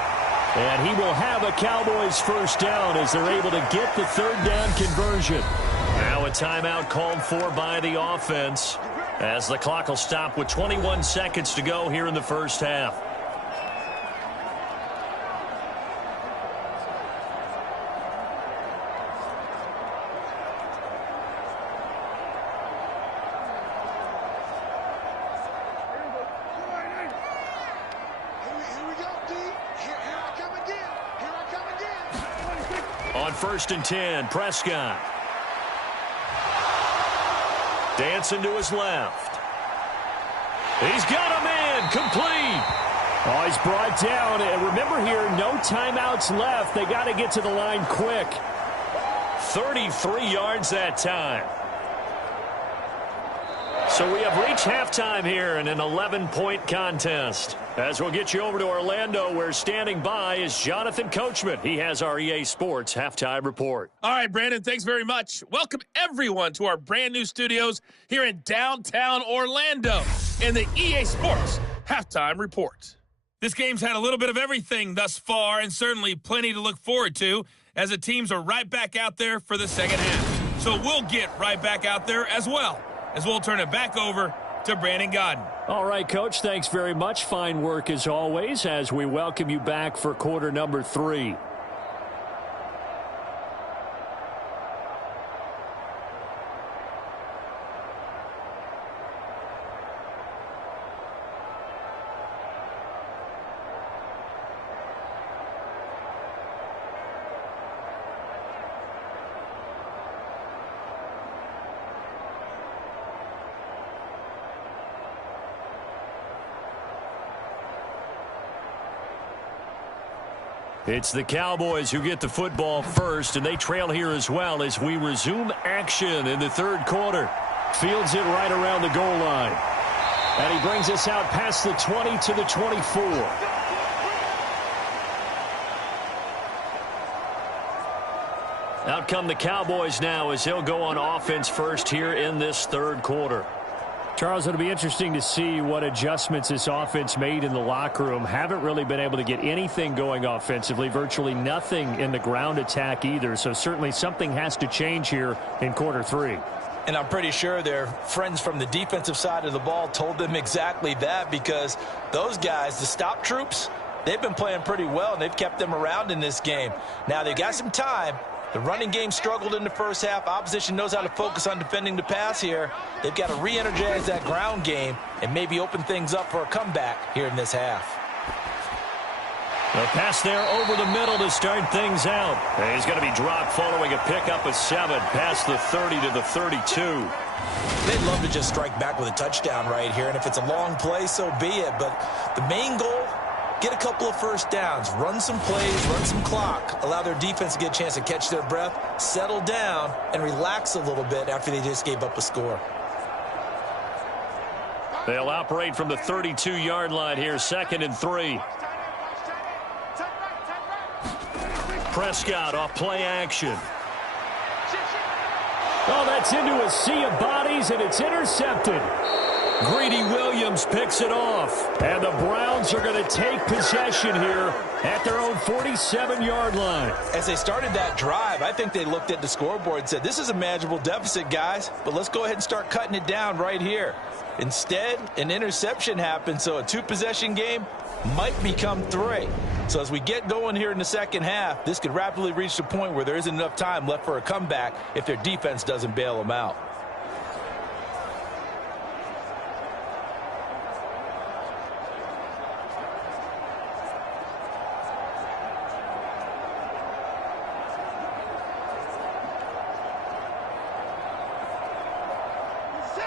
And he will have a Cowboys first down as they're able to get the third down conversion. Now a timeout called for by the offense as the clock will stop with 21 seconds to go here in the first half. On 1st and 10, Prescott. Dancing to his left. He's got a man, complete. Oh, he's brought down. And remember here, no timeouts left. They got to get to the line quick. 33 yards that time. So we have reached halftime here in an 11-point contest. As we'll get you over to Orlando, where standing by is Jonathan Coachman. He has our EA Sports Halftime Report. All right, Brandon, thanks very much. Welcome, everyone, to our brand-new studios here in downtown Orlando in the EA Sports Halftime Report. This game's had a little bit of everything thus far, and certainly plenty to look forward to, as the teams are right back out there for the second half. So we'll get right back out there as well, as we'll turn it back over to Brandon Godden. All right, Coach, thanks very much. Fine work as always as we welcome you back for quarter number 3. It's the Cowboys who get the football first, and they trail here as well as we resume action in the third quarter. Fields it right around the goal line. And he brings us out past the 20 to the 24. Out come the Cowboys now as he'll go on offense first here in this third quarter. Charles, it'll be interesting to see what adjustments this offense made in the locker room. Haven't really been able to get anything going offensively, virtually nothing in the ground attack either. So certainly something has to change here in quarter 3. And I'm pretty sure their friends from the defensive side of the ball told them exactly that, because those guys, the stop troops, they've been playing pretty well, and they've kept them around in this game. Now, they've got some time. The running game struggled in the first half. Opposition knows how to focus on defending the pass here. They've got to re-energize that ground game and maybe open things up for a comeback here in this half. The pass there over the middle to start things out. And he's going to be dropped following a pickup of 7 past the 30 to the 32. They'd love to just strike back with a touchdown right here, and if it's a long play, so be it. But the main goal, get a couple of first downs, run some plays, run some clock, allow their defense to get a chance to catch their breath, settle down, and relax a little bit after they just gave up a score. They'll operate from the 32-yard line here, 2nd and 3. Prescott off play action. Oh, that's into a sea of bodies, and it's intercepted. Greedy Williams picks it off. And the Browns are going to take possession here at their own 47-yard line. As they started that drive, I think they looked at the scoreboard and said, this is a manageable deficit, guys, but let's go ahead and start cutting it down right here. Instead, an interception happened, so a 2-possession game might become 3. So as we get going here in the second half, this could rapidly reach the point where there isn't enough time left for a comeback if their defense doesn't bail them out.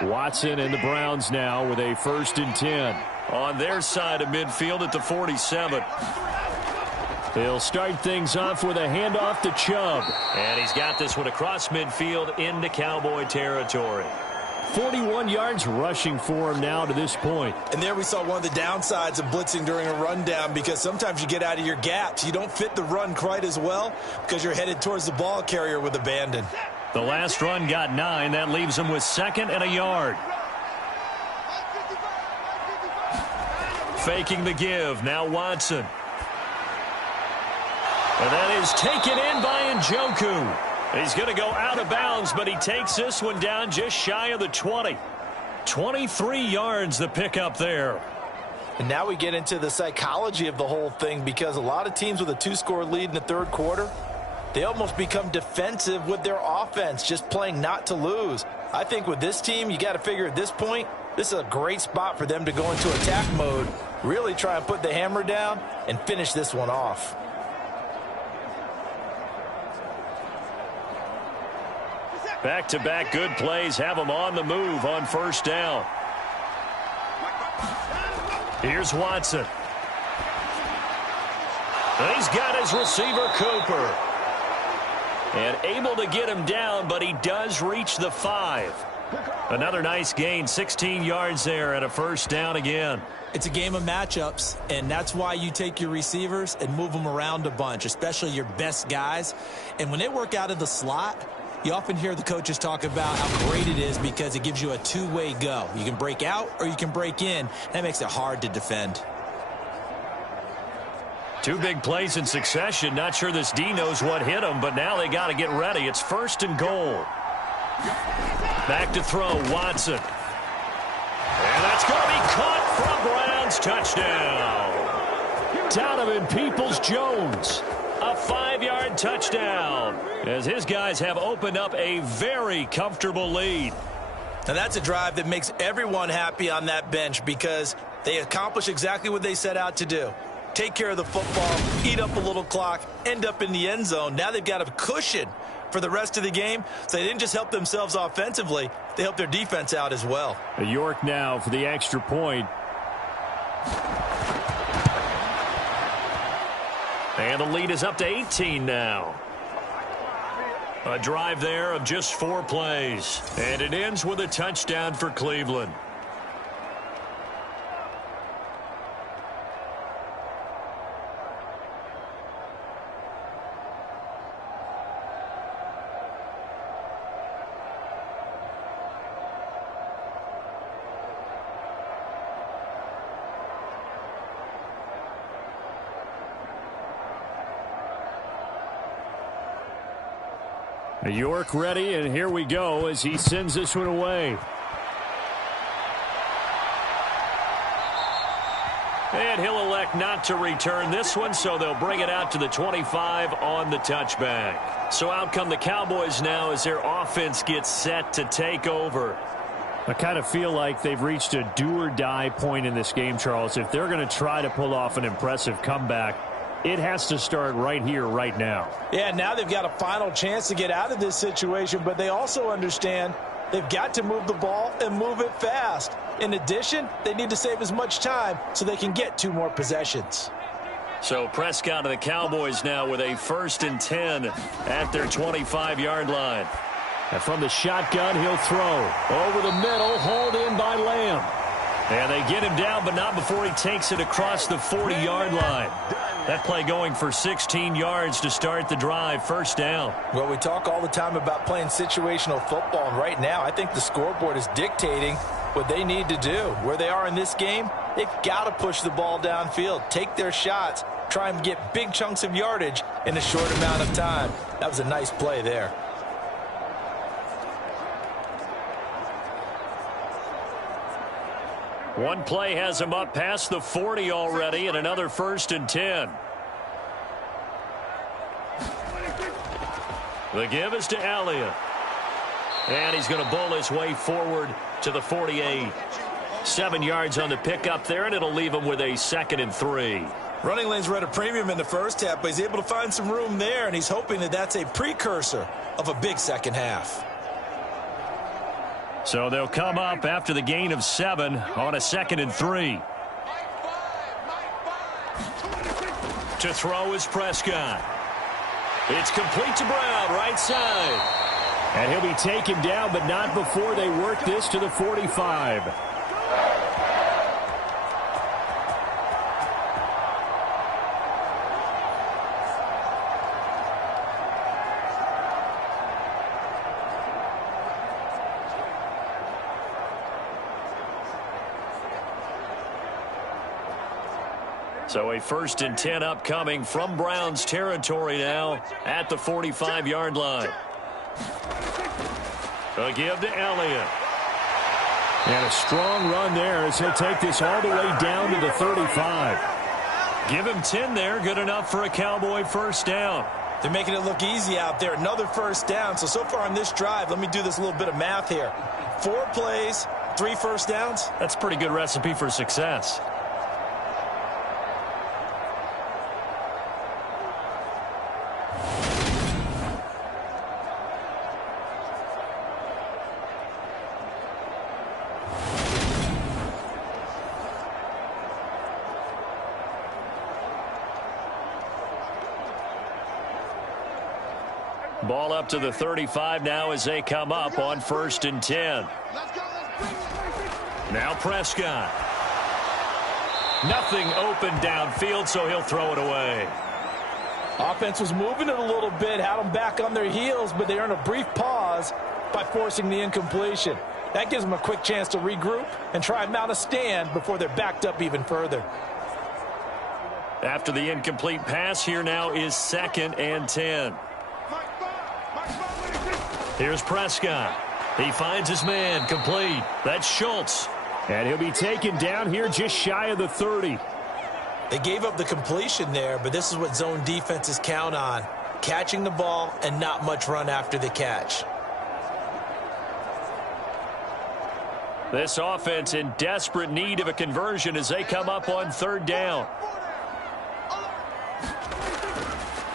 Watson and the Browns now with a 1st and 10. On their side of midfield at the 47. They'll start things off with a handoff to Chubb. And he's got this one across midfield into Cowboy territory. 41 yards rushing for him now to this point. And there we saw one of the downsides of blitzing during a rundown, because sometimes you get out of your gaps. You don't fit the run quite as well because you're headed towards the ball carrier with abandon. The last run got 9. That leaves him with 2nd and a yard. Faking the give. Now Watson. And that is taken in by Njoku. He's going to go out of bounds, but he takes this one down just shy of the 20. 23 yards the pickup there. And now we get into the psychology of the whole thing, because a lot of teams with a 2-score lead in the third quarter, they almost become defensive with their offense, just playing not to lose. I think with this team, you got to figure at this point, this is a great spot for them to go into attack mode, really try and put the hammer down and finish this one off. Back-to-back good plays have him on the move on 1st down. Here's Watson. And he's got his receiver, Cooper. And able to get him down, but he does reach the 5. Another nice gain, 16 yards there and a 1st down again. It's a game of matchups, and that's why you take your receivers and move them around a bunch, especially your best guys. And when they work out of the slot, you often hear the coaches talk about how great it is because it gives you a two-way go. You can break out or you can break in. That makes it hard to defend. 2 big plays in succession. Not sure this D knows what hit him, but now they got to get ready. It's 1st and goal. Back to throw, Watson. And that's going to be caught for a Browns touchdown. Donovan Peoples-Jones. A 5-yard touchdown, as his guys have opened up a very comfortable lead. And that's a drive that makes everyone happy on that bench, because they accomplish exactly what they set out to do. Take care of the football, eat up a little clock, end up in the end zone. Now they've got a cushion for the rest of the game, so they didn't just help themselves offensively, they helped their defense out as well. York now for the extra point. And the lead is up to 18 now. A drive there of just 4 plays. And it ends with a touchdown for Cleveland. York ready, and here we go as he sends this one away. And he'll elect not to return this one, so they'll bring it out to the 25 on the touchback. So out come the Cowboys now as their offense gets set to take over. I kind of feel like they've reached a do-or-die point in this game, Charles. If they're going to try to pull off an impressive comeback, it has to start right here, right now. Yeah, now they've got a final chance to get out of this situation, but they also understand they've got to move the ball and move it fast. In addition, they need to save as much time so they can get 2 more possessions. So Prescott and the Cowboys now with a 1st and 10 at their 25-yard line. And from the shotgun, he'll throw. Over the middle, hauled in by Lamb. And they get him down, but not before he takes it across the 40-yard line. That play going for 16 yards to start the drive. 1st down. Well, we talk all the time about playing situational football, and right now I think the scoreboard is dictating what they need to do. Where they are in this game, they've got to push the ball downfield, take their shots, try and get big chunks of yardage in a short amount of time. That was a nice play there. One play has him up past the 40 already, and another 1st and 10. The give is to Elliott. And he's going to bowl his way forward to the 48. 7 yards on the pickup there, and it'll leave him with a 2nd and 3. Running lanes were at a premium in the first half, but he's able to find some room there, and he's hoping that that's a precursor of a big second half. So they'll come up after the gain of 7 on a 2nd and 3. To throw is Prescott. It's complete to Brown, right side. And he'll be taken down, but not before they work this to the 45. So a 1st and 10 upcoming from Browns territory now at the 45-yard line. A give to Elliott. And a strong run there as he'll take this all the way down to the 35. Give him 10 there. Good enough for a Cowboy 1st down. They're making it look easy out there. Another 1st down. So far on this drive, let me do this little bit of math here. 4 plays, 3 1st downs. That's a pretty good recipe for success. Ball up to the 35 now as they come up on 1st and 10. Now Prescott. Nothing open downfield, so he'll throw it away. Offense was moving it a little bit, had them back on their heels, but they earned a brief pause by forcing the incompletion. That gives them a quick chance to regroup and try and mount a stand before they're backed up even further. After the incomplete pass, here now is 2nd and 10. Here's Prescott. He finds his man, complete. That's Schultz. And he'll be taken down here just shy of the 30. They gave up the completion there, but this is what zone defenses count on. Catching the ball and not much run after the catch. This offense in desperate need of a conversion as they come up on 3rd down.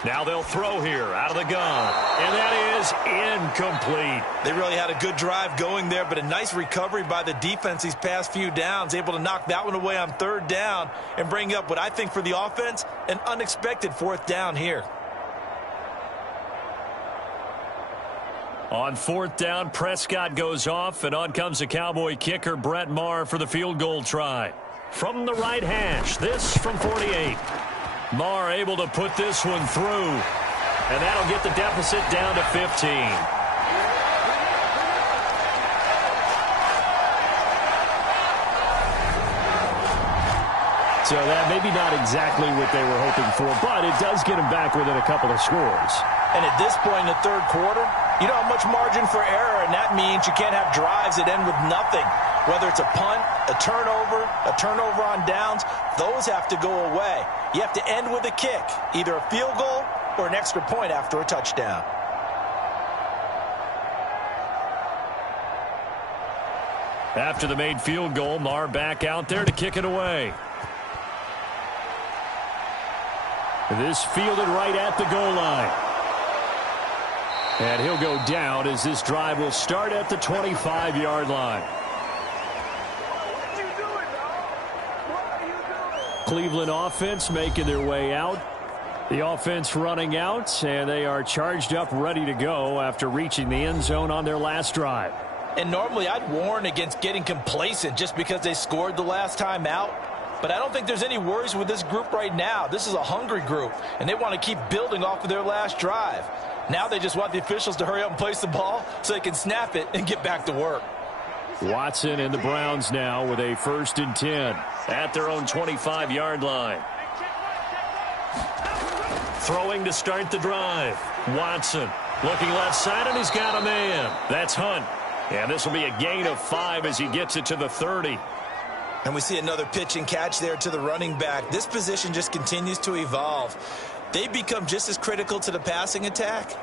Now they'll throw here out of the gun. And that is incomplete. They really had a good drive going there, but a nice recovery by the defense these past few downs, able to knock that one away on 3rd down and bring up what I think for the offense, an unexpected 4th down here. On 4th down, Prescott goes off, and on comes the Cowboy kicker, Brett Maher, for the field goal try. From the right hash, this from 48. Maher able to put this one through, and that'll get the deficit down to 15. So that maybe not exactly what they were hoping for, but it does get them back within a couple of scores. And at this point in the 3rd quarter, you don't have much margin for error, and that means you can't have drives that end with nothing. Whether it's a punt, a turnover on downs, those have to go away. You have to end with a kick, either a field goal or an extra point after a touchdown. After the made field goal, Maher back out there to kick it away. This fielded right at the goal line. And he'll go down as this drive will start at the 25-yard line. Cleveland offense making their way out. The offense running out, and they are charged up, ready to go after reaching the end zone on their last drive. And normally I'd warn against getting complacent just because they scored the last time out. But I don't think there's any worries with this group right now. This is a hungry group, and they want to keep building off of their last drive. Now they just want the officials to hurry up and place the ball so they can snap it and get back to work. Watson and the Browns now with a 1st and 10 at their own 25-yard line. Throwing to start the drive. Watson looking left side, and he's got a man. That's Hunt. And this will be a gain of 5 as he gets it to the 30. And we see another pitch and catch there to the running back. This position just continues to evolve. They become just as critical to the passing attack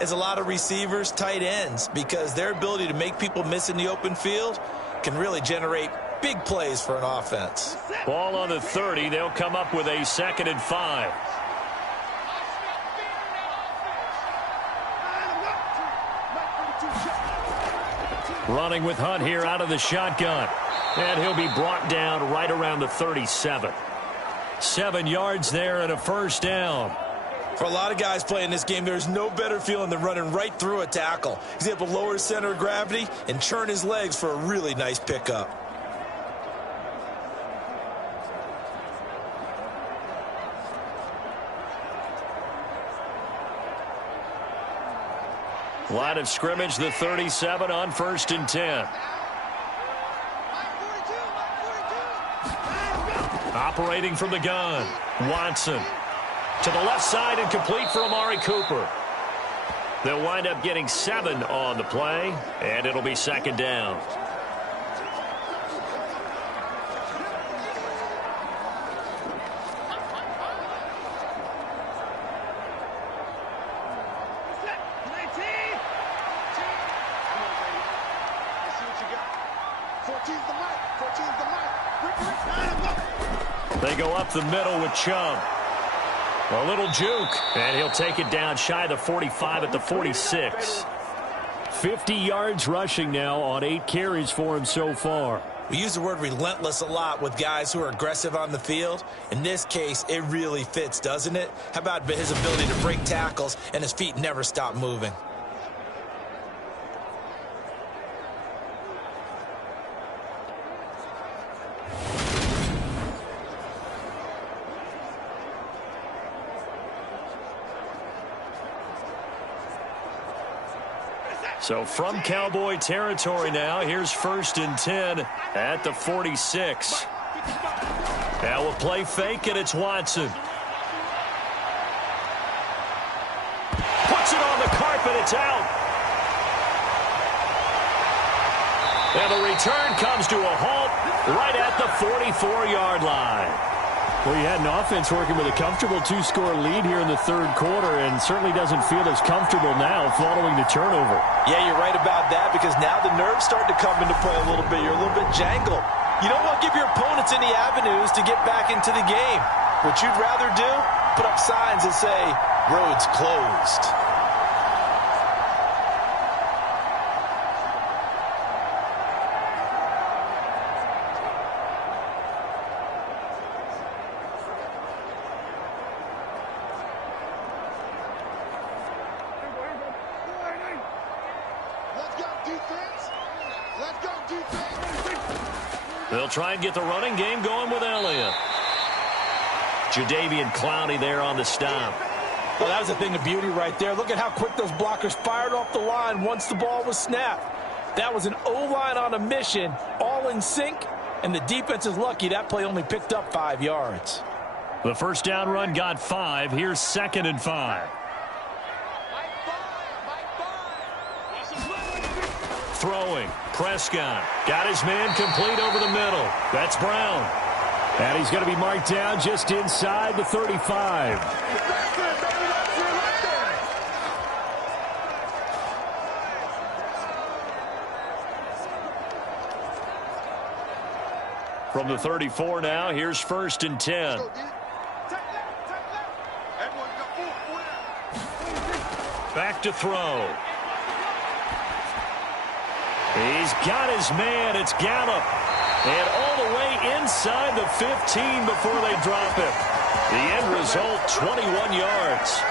as a lot of receivers, tight ends, because their ability to make people miss in the open field can really generate big plays for an offense. Ball on the 30. They'll come up with a 2nd and 5. Running with Hunt here out of the shotgun. And he'll be brought down right around the 37. 7 yards there and a first down. For a lot of guys playing this game, there's no better feeling than running right through a tackle. He's able to lower his center of gravity and churn his legs for a really nice pickup. Line of scrimmage, the 37 on 1st and 10. Operating from the gun, Watson. To the left side and complete for Amari Cooper. They'll wind up getting 7 on the play, and it'll be 2nd down. They go up the middle with Chubb. A little juke, and he'll take it down shy of the 45 at the 46. 50 yards rushing now on 8 carries for him so far. We use the word relentless a lot with guys who are aggressive on the field. In this case, it really fits, doesn't it? How about his ability to break tackles and his feet never stop moving? So from Cowboy territory now, here's 1st and 10 at the 46. Now a play fake, and it's Watson. Puts it on the carpet, it's out. And the return comes to a halt right at the 44-yard line. Well, you had an offense working with a comfortable 2-score lead here in the 3rd quarter, and certainly doesn't feel as comfortable now following the turnover. Yeah, you're right about that, because now the nerves start to come into play a little bit. You're a little bit jangled. You don't want to give your opponents any avenues to get back into the game. What you'd rather do, put up signs that say, roads closed. They'll try and get the running game going with Elliott. Jadeveon Clowney there on the stop. Well, that was a thing of beauty right there. Look at how quick those blockers fired off the line once the ball was snapped. That was an O-line on a mission, all in sync, and the defense is lucky that play only picked up 5 yards. The first down run got 5. Here's 2nd and 5. Throwing, Prescott. Got his man complete over the middle. That's Brown. And he's going to be marked down just inside the 35. From the 34 now, here's 1st and 10. Back to throw. He's got his man. It's Gallup. And all the way inside the 15 before they drop him. The end result, 21 yards.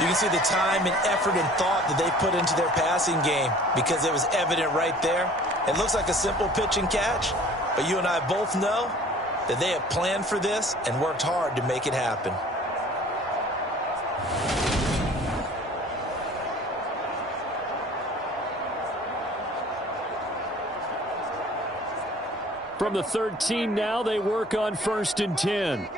You can see the time and effort and thought that they put into their passing game because it was evident right there. It looks like a simple pitch and catch, but you and I both know that they have planned for this and worked hard to make it happen. From the 13 now, they work on 1st and 10.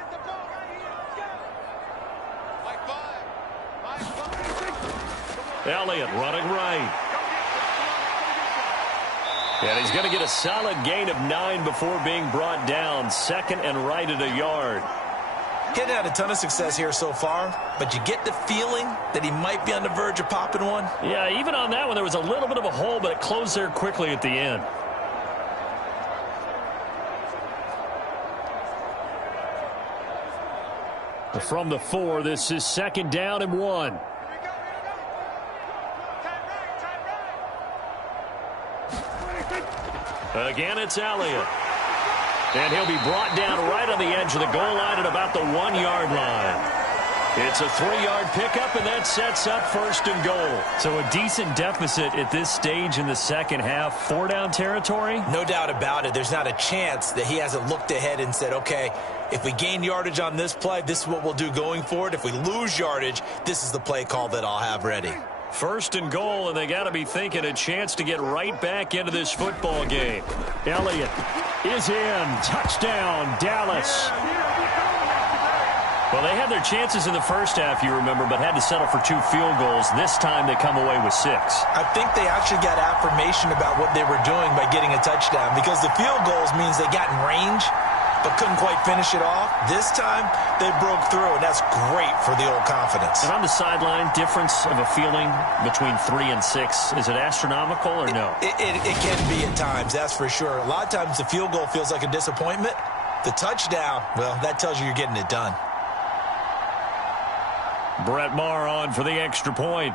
Elliott running right. And he's going to get a solid gain of 9 before being brought down. 2nd and right at a yard. Getting had a ton of success here so far, but you get the feeling that he might be on the verge of popping one. Yeah, even on that one, there was a little bit of a hole, but it closed there quickly at the end. From the 4, this is 2nd down and 1. Again, it's Elliott. And he'll be brought down right on the edge of the goal line at about the 1-yard line. It's a 3-yard pickup, and that sets up 1st and goal. So a decent deficit at this stage in the second half. 4-down territory? No doubt about it. There's not a chance that he hasn't looked ahead and said, okay, if we gain yardage on this play, this is what we'll do going forward. If we lose yardage, this is the play call that I'll have ready. 1st and goal, and they got to be thinking a chance to get right back into this football game. Elliott is in. Touchdown, Dallas. Well, they had their chances in the first half, you remember, but had to settle for 2 field goals. This time they come away with 6. I think they actually got affirmation about what they were doing by getting a touchdown, because the field goals means they got in range but couldn't quite finish it off. This time they broke through, and that's great for the old confidence. And on the sideline, difference of a feeling between 3 and 6, is it astronomical or no? It can be at times, that's for sure. A lot of times the field goal feels like a disappointment. The touchdown, well, that tells you you're getting it done. Brett Maher on for the extra point.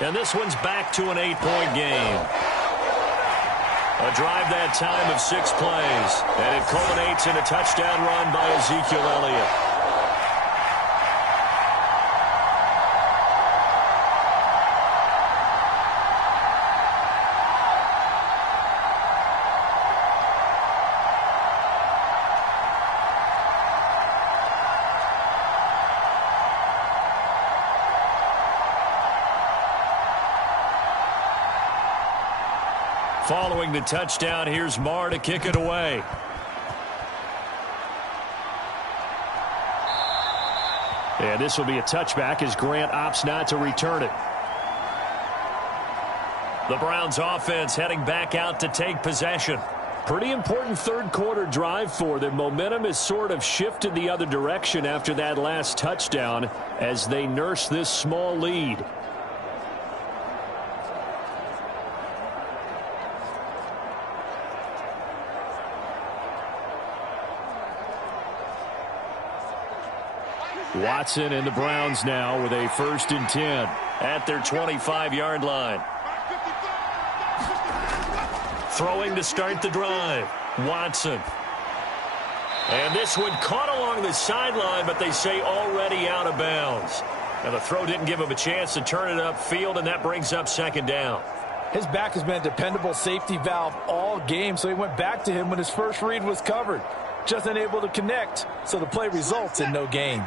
And this one's back to an 8-point game. A drive that time of 6 plays. And it culminates in a touchdown run by Ezekiel Elliott. Following the touchdown, here's Maher to kick it away. And this will be a touchback as Grant opts not to return it. The Browns offense heading back out to take possession. Pretty important third-quarter drive for them. Momentum has sort of shifted the other direction after that last touchdown as they nurse this small lead. Watson and the Browns now with a 1st and 10 at their 25-yard line. Throwing to start the drive. Watson. And this one caught along the sideline, but they say already out of bounds. And the throw didn't give him a chance to turn it upfield, and that brings up 2nd down. His back has been a dependable safety valve all game, so he went back to him when his first read was covered. Just unable to connect, so the play results in no gain.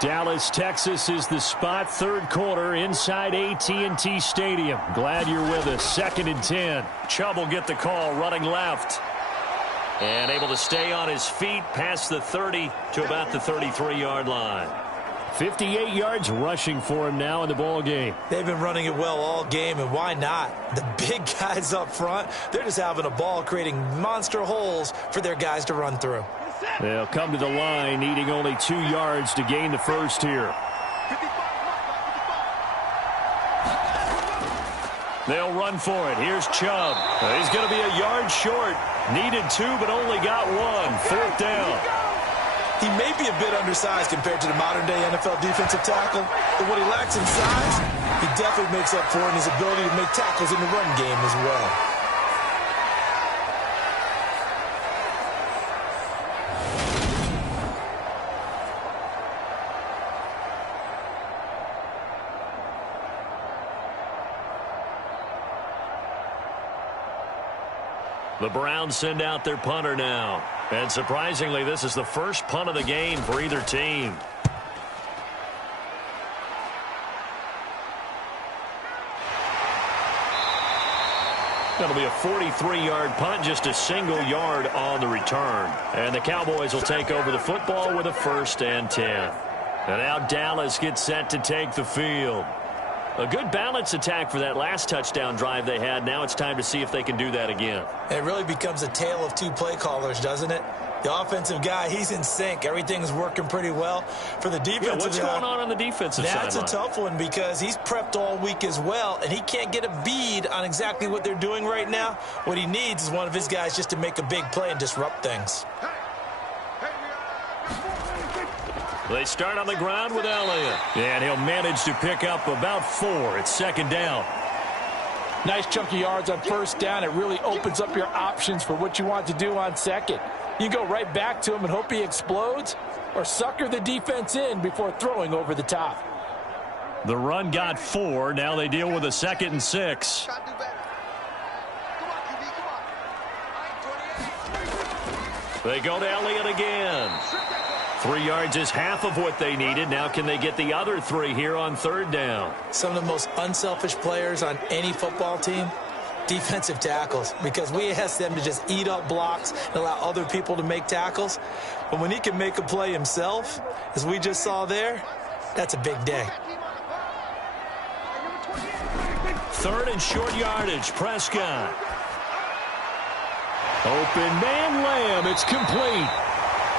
Dallas, Texas is the spot. 3rd quarter inside AT&T Stadium. Glad you're with us. 2nd and 10. Chubb will get the call running left. And able to stay on his feet past the 30 to about the 33-yard line. 58 yards rushing for him now in the ball game. They've been running it well all game, and why not? The big guys up front, they're just having a ball, creating monster holes for their guys to run through. They'll come to the line, needing only 2 yards to gain the first here. They'll run for it. Here's Chubb. He's going to be a yard short. Needed 2, but only got 1. 4th down. He may be a bit undersized compared to the modern-day NFL defensive tackle, but what he lacks in size, he definitely makes up for in his ability to make tackles in the run game as well. The Browns send out their punter now. And surprisingly, this is the first punt of the game for either team. That'll be a 43-yard punt, just a single yard on the return. And the Cowboys will take over the football with a 1st and 10. And now Dallas gets set to take the field. A good balance attack for that last touchdown drive they had. Now it's time to see if they can do that again. It really becomes a tale of 2 play callers, doesn't it? The offensive guy, he's in sync. Everything's working pretty well. For the defensive what's going on the defensive side? That's a tough one because he's prepped all week as well, and he can't get a bead on exactly what they're doing right now. What he needs is one of his guys just to make a big play and disrupt things. They start on the ground with Elliott. And he'll manage to pick up about 4. It's second down. Nice chunk of yards on first down. It really opens up your options for what you want to do on second. You go right back to him and hope he explodes, or sucker the defense in before throwing over the top. The run got 4. Now they deal with a 2nd and 6. They go to Elliott again. 3 yards is half of what they needed. Now can they get the other 3 here on third down? Some of the most unselfish players on any football team, defensive tackles, because we ask them to just eat up blocks and allow other people to make tackles. But when he can make a play himself, as we just saw there, that's a big day. 3rd and short yardage. Prescott. Open man Lamb. It's complete.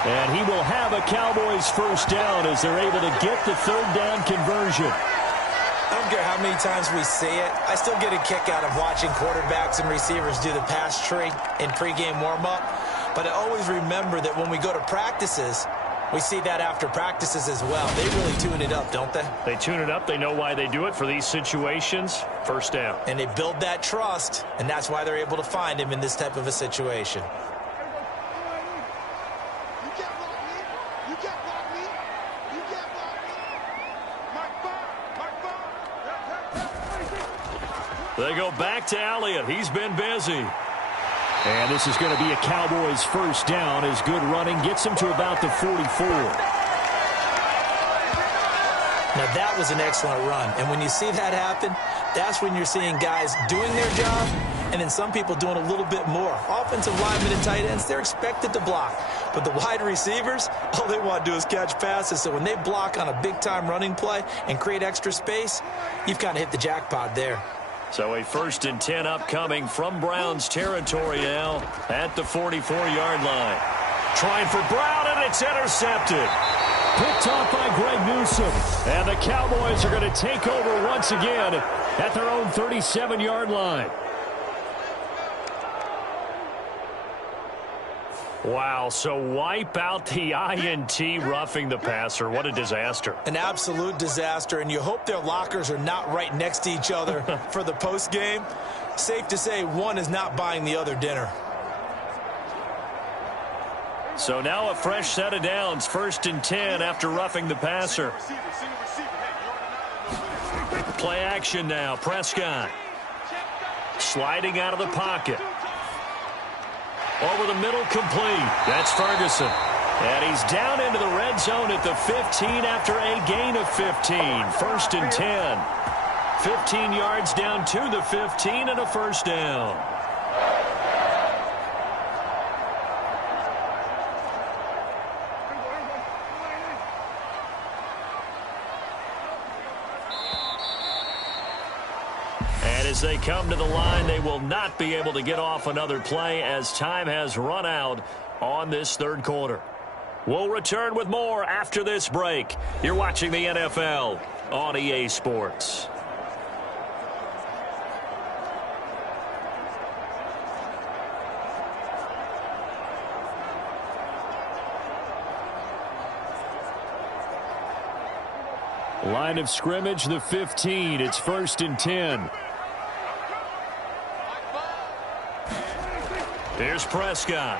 And he will have a Cowboys first down as they're able to get the third down conversion. I don't care how many times we see it. I still get a kick out of watching quarterbacks and receivers do the pass tree in pregame warm-up. But I always remember that when we go to practices, we see that after practices as well. They really tune it up, don't they? They tune it up. They know why they do it for these situations. First down. And they build that trust, and that's why they're able to find him in this type of a situation. They go back to Elliott. He's been busy. And this is going to be a Cowboys first down as good running gets him to about the 44. Now, that was an excellent run. And when you see that happen, that's when you're seeing guys doing their job and then some people doing a little bit more. Offensive linemen and tight ends, they're expected to block. But the wide receivers, all they want to do is catch passes. So when they block on a big-time running play and create extra space, you've kind of hit the jackpot there. So a 1st and 10 upcoming from Brown's territory now at the 44-yard line. Trying for Brown, and it's intercepted. Picked off by Greg Newsome. And the Cowboys are going to take over once again at their own 37-yard line. Wow, so wipe out the INT roughing the passer. What a disaster. An absolute disaster, and you hope their lockers are not right next to each other for the postgame. Safe to say one is not buying the other dinner. So now a fresh set of downs, 1st and 10 after roughing the passer. Play action now, Prescott. Sliding out of the pocket. Over the middle, complete. That's Ferguson. And he's down into the red zone at the 15 after a gain of 15. 1st and 10. 15 yards down to the 15 and a first down. As they come to the line, they will not be able to get off another play as time has run out on this third quarter. We'll return with more after this break. You're watching the NFL on EA Sports. Line of scrimmage, the 15. It's 1st and 10. Here's Prescott.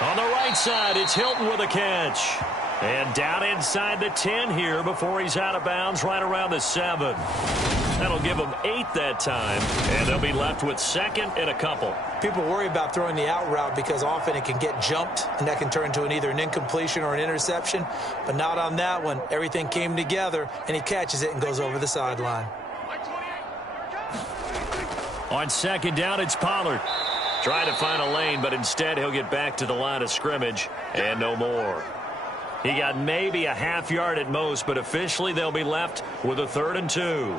On the right side, it's Hilton with a catch. And down inside the 10 here before he's out of bounds right around the 7. That'll give them 8 that time. And they'll be left with 2nd and a couple. People worry about throwing the out route because often it can get jumped, and that can turn into either an incompletion or an interception. But not on that one. Everything came together, and he catches it and goes over the sideline. On 2nd down, it's Pollard. Trying to find a lane, but instead he'll get back to the line of scrimmage and no more. He got maybe a half yard at most, but officially they'll be left with a 3rd and 2.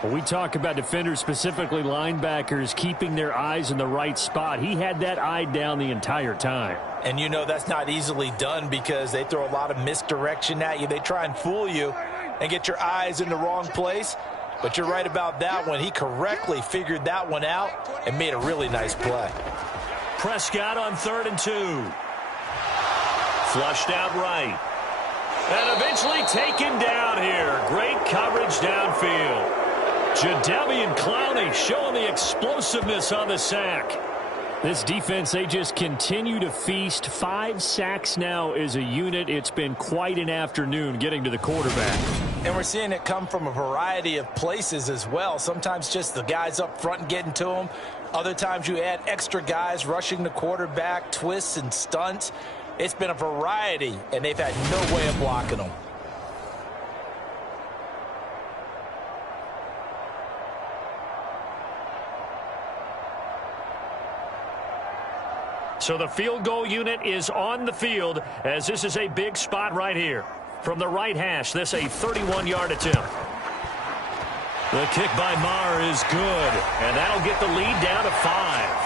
When we talk about defenders, specifically linebackers, keeping their eyes in the right spot, he had that eye down the entire time. And you know that's not easily done because they throw a lot of misdirection at you. They try and fool you and get your eyes in the wrong place. But you're right about that one. He correctly figured that one out and made a really nice play. Prescott on 3rd and 2. Flushed out right. And eventually taken down here. Great coverage downfield. Jadeveon Clowney showing the explosiveness on the sack. This defense, they just continue to feast. 5 sacks now as a unit. It's been quite an afternoon getting to the quarterback. And we're seeing it come from a variety of places as well. Sometimes just the guys up front and getting to them. Other times you add extra guys rushing the quarterback, twists and stunts. It's been a variety, and they've had no way of blocking them. So the field goal unit is on the field as this is a big spot right here. From the right hash, this a 31-yard attempt. The kick by Maher is good, and that'll get the lead down to 5.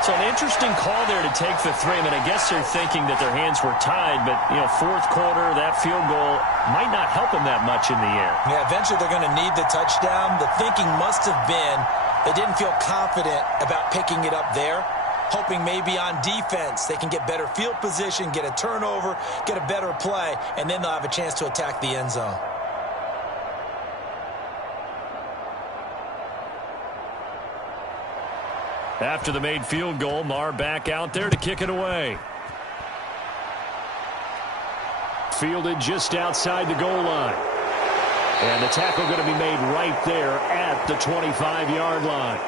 So an interesting call there to take the 3. I mean, I guess they're thinking that their hands were tied, but, you know, fourth quarter, that field goal might not help them that much in the air. Yeah, eventually they're going to need the touchdown. The thinking must have been they didn't feel confident about picking it up there, hoping maybe on defense they can get better field position, get a turnover, get a better play, and then they'll have a chance to attack the end zone. After the made field goal, Maher back out there to kick it away. Fielded just outside the goal line. And the tackle going to be made right there at the 25-yard line.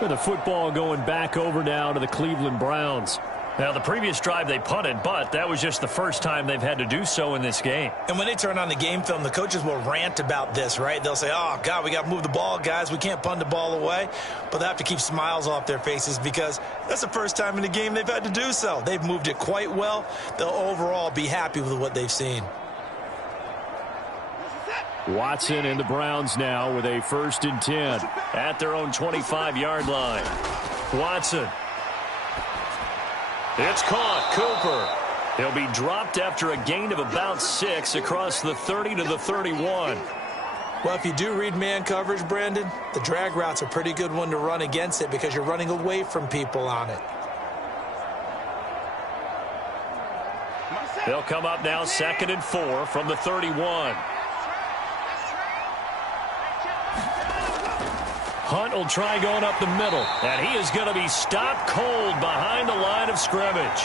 With the football going back over now to the Cleveland Browns. Now, the previous drive they punted, but that was just the first time they've had to do so in this game. And when they turn on the game film, the coaches will rant about this, right? They'll say, oh, God, we got to move the ball, guys. We can't punt the ball away. But they have to keep smiles off their faces because that's the first time in the game they've had to do so. They've moved it quite well. They'll overall be happy with what they've seen. Watson and the Browns now with a 1st and 10 at their own 25-yard line. Watson. It's caught. Cooper. He'll be dropped after a gain of about 6 across the 30 to the 31. Well, if you do read man coverage, Brandon, the drag route's a pretty good one to run against it because you're running away from people on it. They'll come up now 2nd and 4 from the 31. Hunt will try going up the middle, and he is going to be stopped cold behind the line of scrimmage.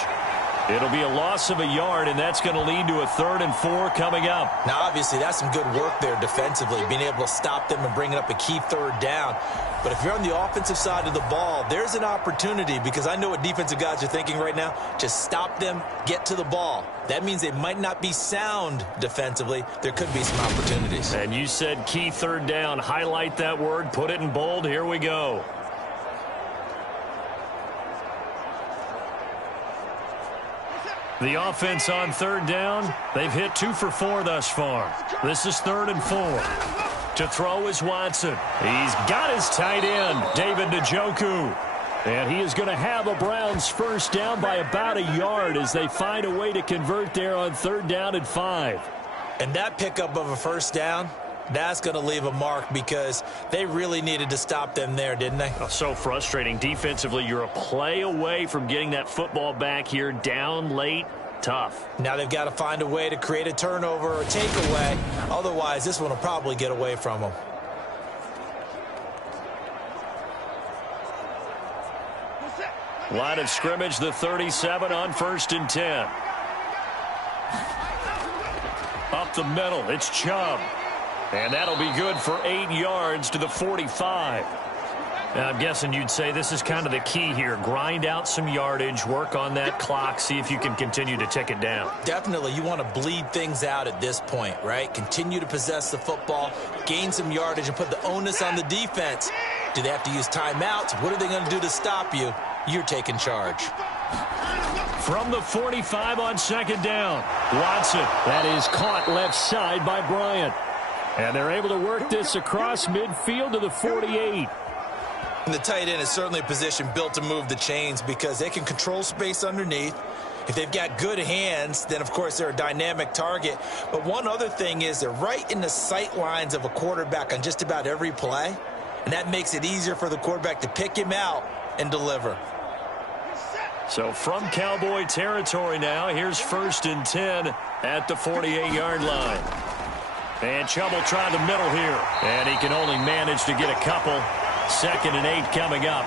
It'll be a loss of a yard, and that's going to lead to a 3rd and 4 coming up. Now, obviously, that's some good work there defensively, being able to stop them and bringing up a key 3rd down. But if you're on the offensive side of the ball, there's an opportunity because I know what defensive guys are thinking right now. Just stop them, get to the ball. That means they might not be sound defensively. There could be some opportunities. And you said key 3rd down. Highlight that word. Put it in bold. Here we go. The offense on 3rd down, they've hit 2 for 4 thus far. This is 3rd and 4. To throw is Watson. He's got his tight end, David Njoku. And he is going to have a Browns 1st down by about a yard as they find a way to convert there on 3rd down and 5. And that pickup of a 1st down, that's going to leave a mark because they really needed to stop them there, didn't they? Oh, so frustrating. Defensively, you're a play away from getting that football back here down late. Tough. Now they've got to find a way to create a turnover or a takeaway. Otherwise, this one will probably get away from them. Line of scrimmage, the 37 on 1st and 10. Up the middle, it's Chubb. And that'll be good for 8 yards to the 45. Now, I'm guessing you'd say this is kind of the key here. Grind out some yardage, work on that clock, see if you can continue to tick it down. Definitely. You want to bleed things out at this point, right? Continue to possess the football, gain some yardage, and put the onus on the defense. Do they have to use timeouts? What are they going to do to stop you? You're taking charge. From the 45 on 2nd down, Watson. That is caught left side by Bryant. And they're able to work this across midfield to the 48. And the tight end is certainly a position built to move the chains because they can control space underneath. If they've got good hands, then, of course, they're a dynamic target. But one other thing is they're right in the sight lines of a quarterback on just about every play, and that makes it easier for the quarterback to pick him out and deliver. So from Cowboy territory now, here's 1st and 10 at the 48-yard line. And Chubb will try the middle here. And he can only manage to get a couple. 2nd and 8 coming up.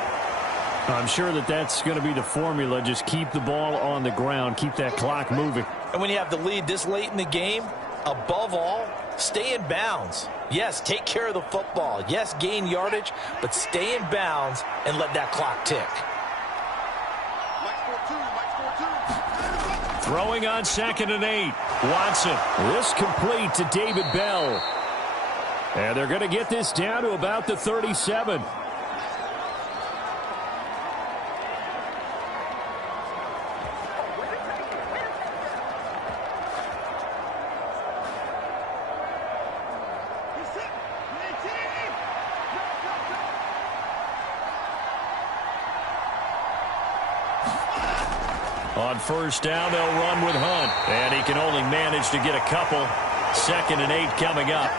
I'm sure that's going to be the formula. Just keep the ball on the ground. Keep that clock moving. And when you have the lead this late in the game, above all, stay in bounds. Yes, take care of the football. Yes, gain yardage, but stay in bounds and let that clock tick. Throwing on 2nd and 8. Watson. This complete to David Bell. And they're going to get this down to about the 37. On 1st down, they'll run with Hunt. And he can only manage to get a couple. 2nd and 8 coming up.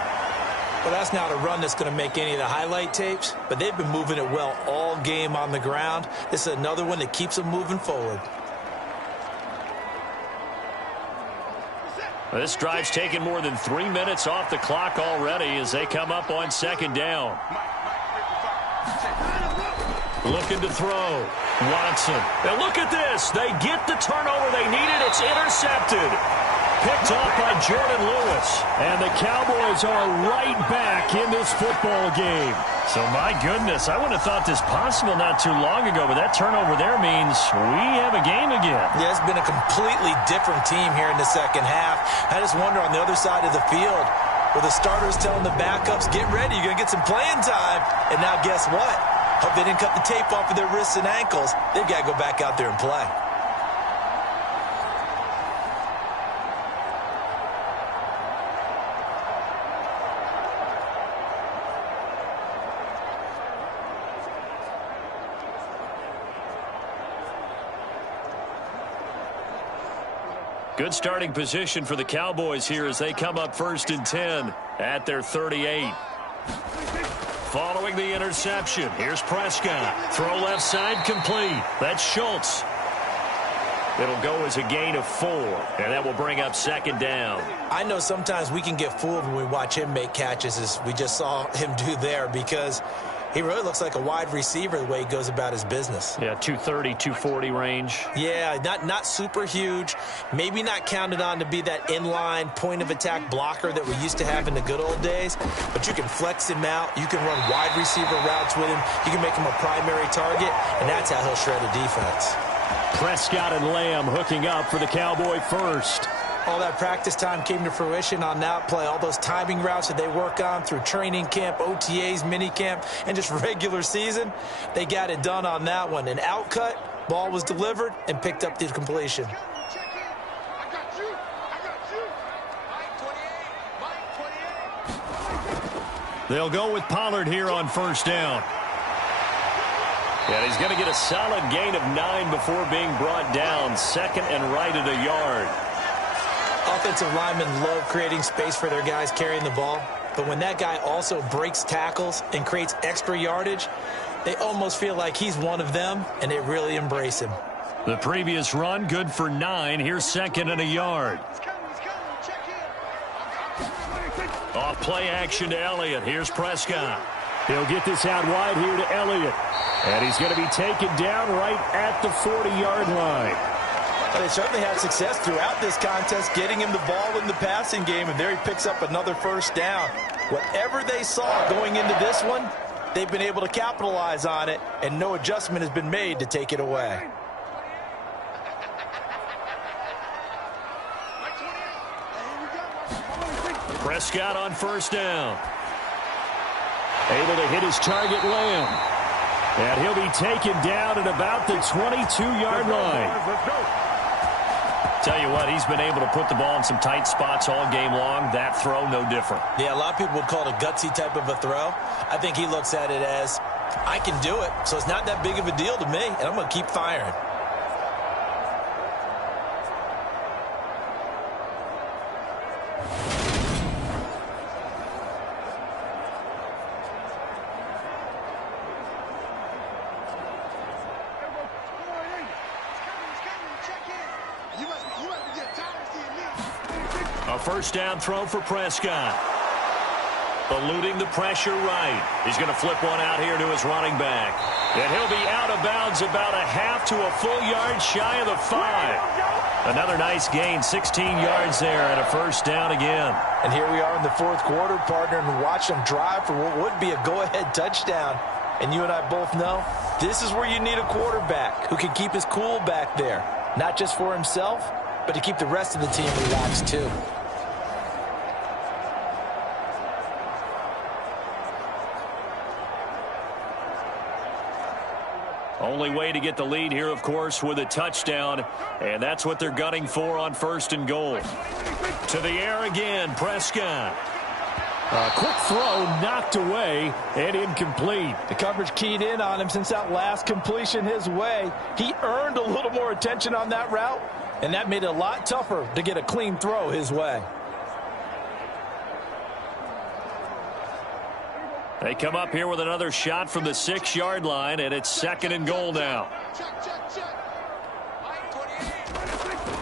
Well, that's not a run that's going to make any of the highlight tapes, but they've been moving it well all game on the ground. This is another one that keeps them moving forward. This drive's taken more than 3 minutes off the clock already as they come up on 2nd down. Looking to throw. Watson. And look at this. They get the turnover they needed. It's intercepted. Picked off by Jordan Lewis. And the Cowboys are right back in this football game. So, my goodness, I wouldn't have thought this possible not too long ago, but that turnover there means we have a game again. Yeah, it's been a completely different team here in the second half. I just wonder on the other side of the field, where the starters telling the backups, get ready, you're going to get some playing time. And now guess what? Hope they didn't cut the tape off of their wrists and ankles. They've got to go back out there and play. Good starting position for the Cowboys here as they come up 1st and 10 at their 38. Following the interception, here's Prescott. Throw left side complete. That's Schultz. It'll go as a gain of 4, and that will bring up 2nd down. I know sometimes we can get fooled when we watch him make catches, as we just saw him do there, because he really looks like a wide receiver the way he goes about his business. Yeah, 230, 240 range. Yeah, not super huge. Maybe not counted on to be that inline point-of-attack blocker that we used to have in the good old days. But you can flex him out. You can run wide receiver routes with him. You can make him a primary target, and that's how he'll shred a defense. Prescott and Lamb hooking up for the Cowboy first. All that practice time came to fruition on that play. All those timing routes that they work on through training camp, OTAs, minicamp, and just regular season, they got it done on that one. An outcut, ball was delivered, and picked up the completion. They'll go with Pollard here on 1st down. And he's going to get a solid gain of 9 before being brought down. 2nd and right at a yard. Offensive linemen love creating space for their guys carrying the ball. But when that guy also breaks tackles and creates extra yardage, they almost feel like he's one of them, and they really embrace him. The previous run, good for 9. Here's 2nd and a yard. Off play action to Elliott. Here's Prescott. He'll get this out wide here to Elliott. And he's going to be taken down right at the 40-yard line. Well, they certainly had success throughout this contest getting him the ball in the passing game, and there he picks up another 1st down. Whatever they saw going into this one, they've been able to capitalize on it, and no adjustment has been made to take it away. Prescott on 1st down. Able to hit his target, Lamb. And he'll be taken down at about the 22-yard line. Tell you what, he's been able to put the ball in some tight spots all game long. That throw, no different. Yeah, a lot of people would call it a gutsy type of a throw. I think he looks at it as, I can do it, so it's not that big of a deal to me, and I'm going to keep firing. A first down throw for Prescott. Eluding the pressure right. He's going to flip one out here to his running back. And he'll be out of bounds about a half to a full yard shy of the 5. Another nice gain, 16 yards there and a first down again. And here we are in the fourth quarter, partner, and watch them drive for what would be a go-ahead touchdown. And you and I both know this is where you need a quarterback who can keep his cool back there. Not just for himself, but to keep the rest of the team relaxed too. Only way to get the lead here, of course, with a touchdown, and that's what they're gunning for on first and goal. To the air again, Prescott. A quick throw knocked away and incomplete. The coverage keyed in on him since that last completion his way. He earned a little more attention on that route, and that made it a lot tougher to get a clean throw his way. They come up here with another shot from the 6-yard line, and it's second and goal now.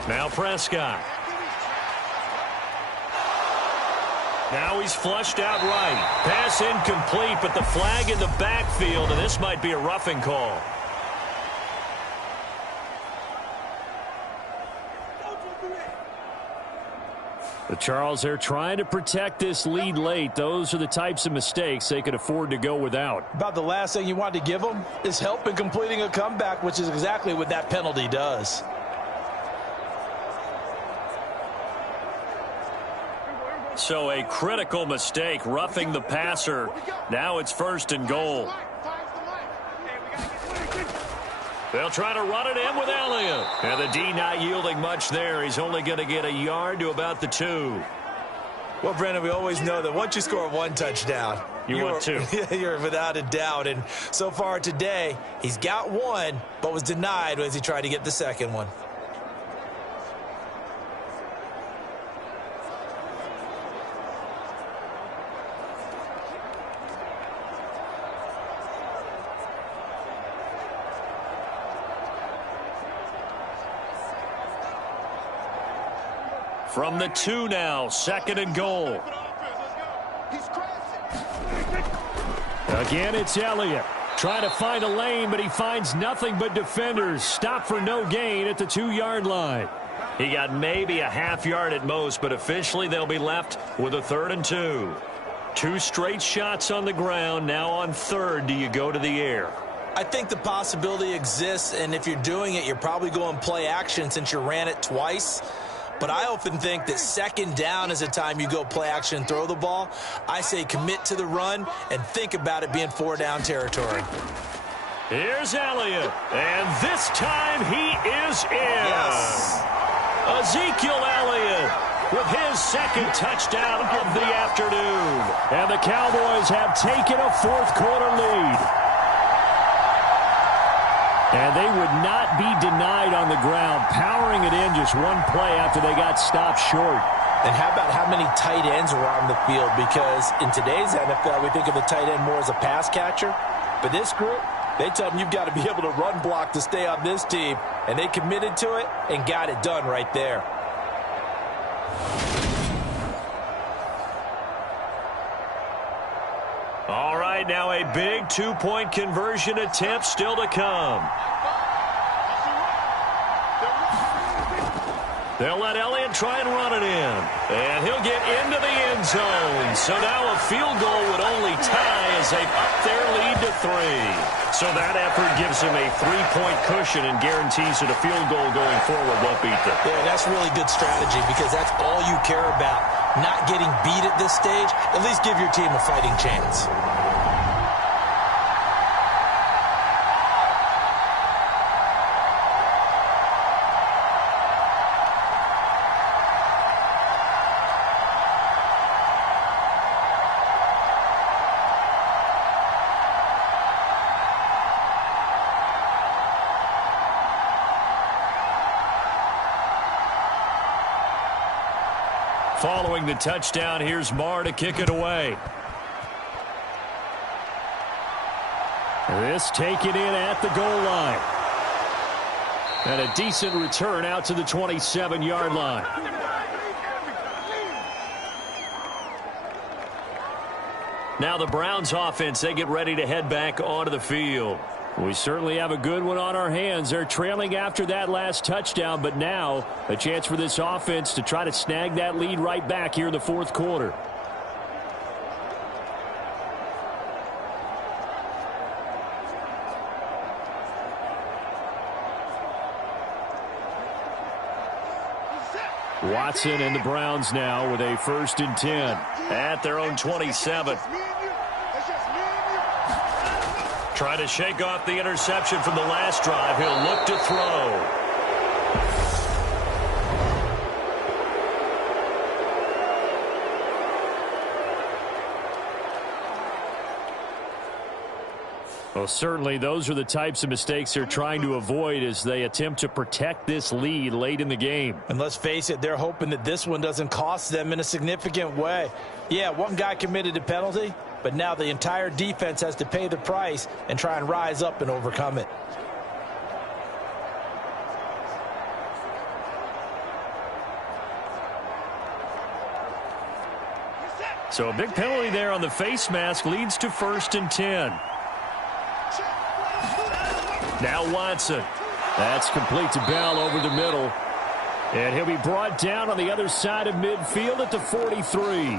Now Prescott. Now he's flushed out right. Pass incomplete, but the flag in the backfield, and this might be a roughing call. The Charles, they're trying to protect this lead late. Those are the types of mistakes they could afford to go without. About the last thing you want to give them is help in completing a comeback, which is exactly what that penalty does. So a critical mistake, roughing the passer. Now it's first and goal. They'll try to run it in with Elliott. And the D not yielding much there. He's only going to get a yard to about the 2. Well, Brandon, we always know that once you score one touchdown, you want 2. You're without a doubt. And so far today, he's got one, but was denied as he tried to get the second one. From the 2 now, second and goal. Again, it's Elliott. Trying to find a lane, but he finds nothing but defenders. Stop for no gain at the 2-yard line. He got maybe a half yard at most, but officially they'll be left with a 3rd and 2. 2 straight shots on the ground. Now on 3rd, do you go to the air? I think the possibility exists, and if you're doing it, you're probably going play action since you ran it twice. But I often think that second down is a time you go play action and throw the ball. I say commit to the run and think about it being 4-down territory. Here's Elliott, and this time he is in. Yes. Ezekiel Elliott with his second touchdown of the afternoon. And the Cowboys have taken a fourth-quarter lead. And they would not be denied on the ground, powering it in just one play after they got stopped short. And how about how many tight ends were on the field? Because in today's NFL, we think of the tight end more as a pass catcher. But this group, they tell them you've got to be able to run block to stay on this team. And they committed to it and got it done right there. All right, now a big 2-point conversion attempt still to come. They'll let Elliott try and run it in. And he'll get into the end zone. So now a field goal would only tie as they've upped their lead to 3. So that effort gives them a 3-point cushion and guarantees that a field goal going forward won't beat them. Yeah, that's really good strategy because that's all you care about. Not getting beat at this stage. At least give your team a fighting chance. Following the touchdown, here's Marr to kick it away. This taken in at the goal line. And a decent return out to the 27-yard line. Now the Browns offense, they get ready to head back onto the field. We certainly have a good one on our hands. They're trailing after that last touchdown, but now a chance for this offense to try to snag that lead right back here in the fourth quarter. Watson and the Browns now with a 1st and 10 at their own 27. Try to shake off the interception from the last drive. He'll look to throw. Well, certainly those are the types of mistakes they're trying to avoid as they attempt to protect this lead late in the game. And let's face it, they're hoping that this one doesn't cost them in a significant way. Yeah, one guy committed a penalty, but now the entire defense has to pay the price and try and rise up and overcome it. So a big penalty there on the face mask leads to 1st and 10. Now Watson. That's complete to Bell over the middle. And he'll be brought down on the other side of midfield at the 43.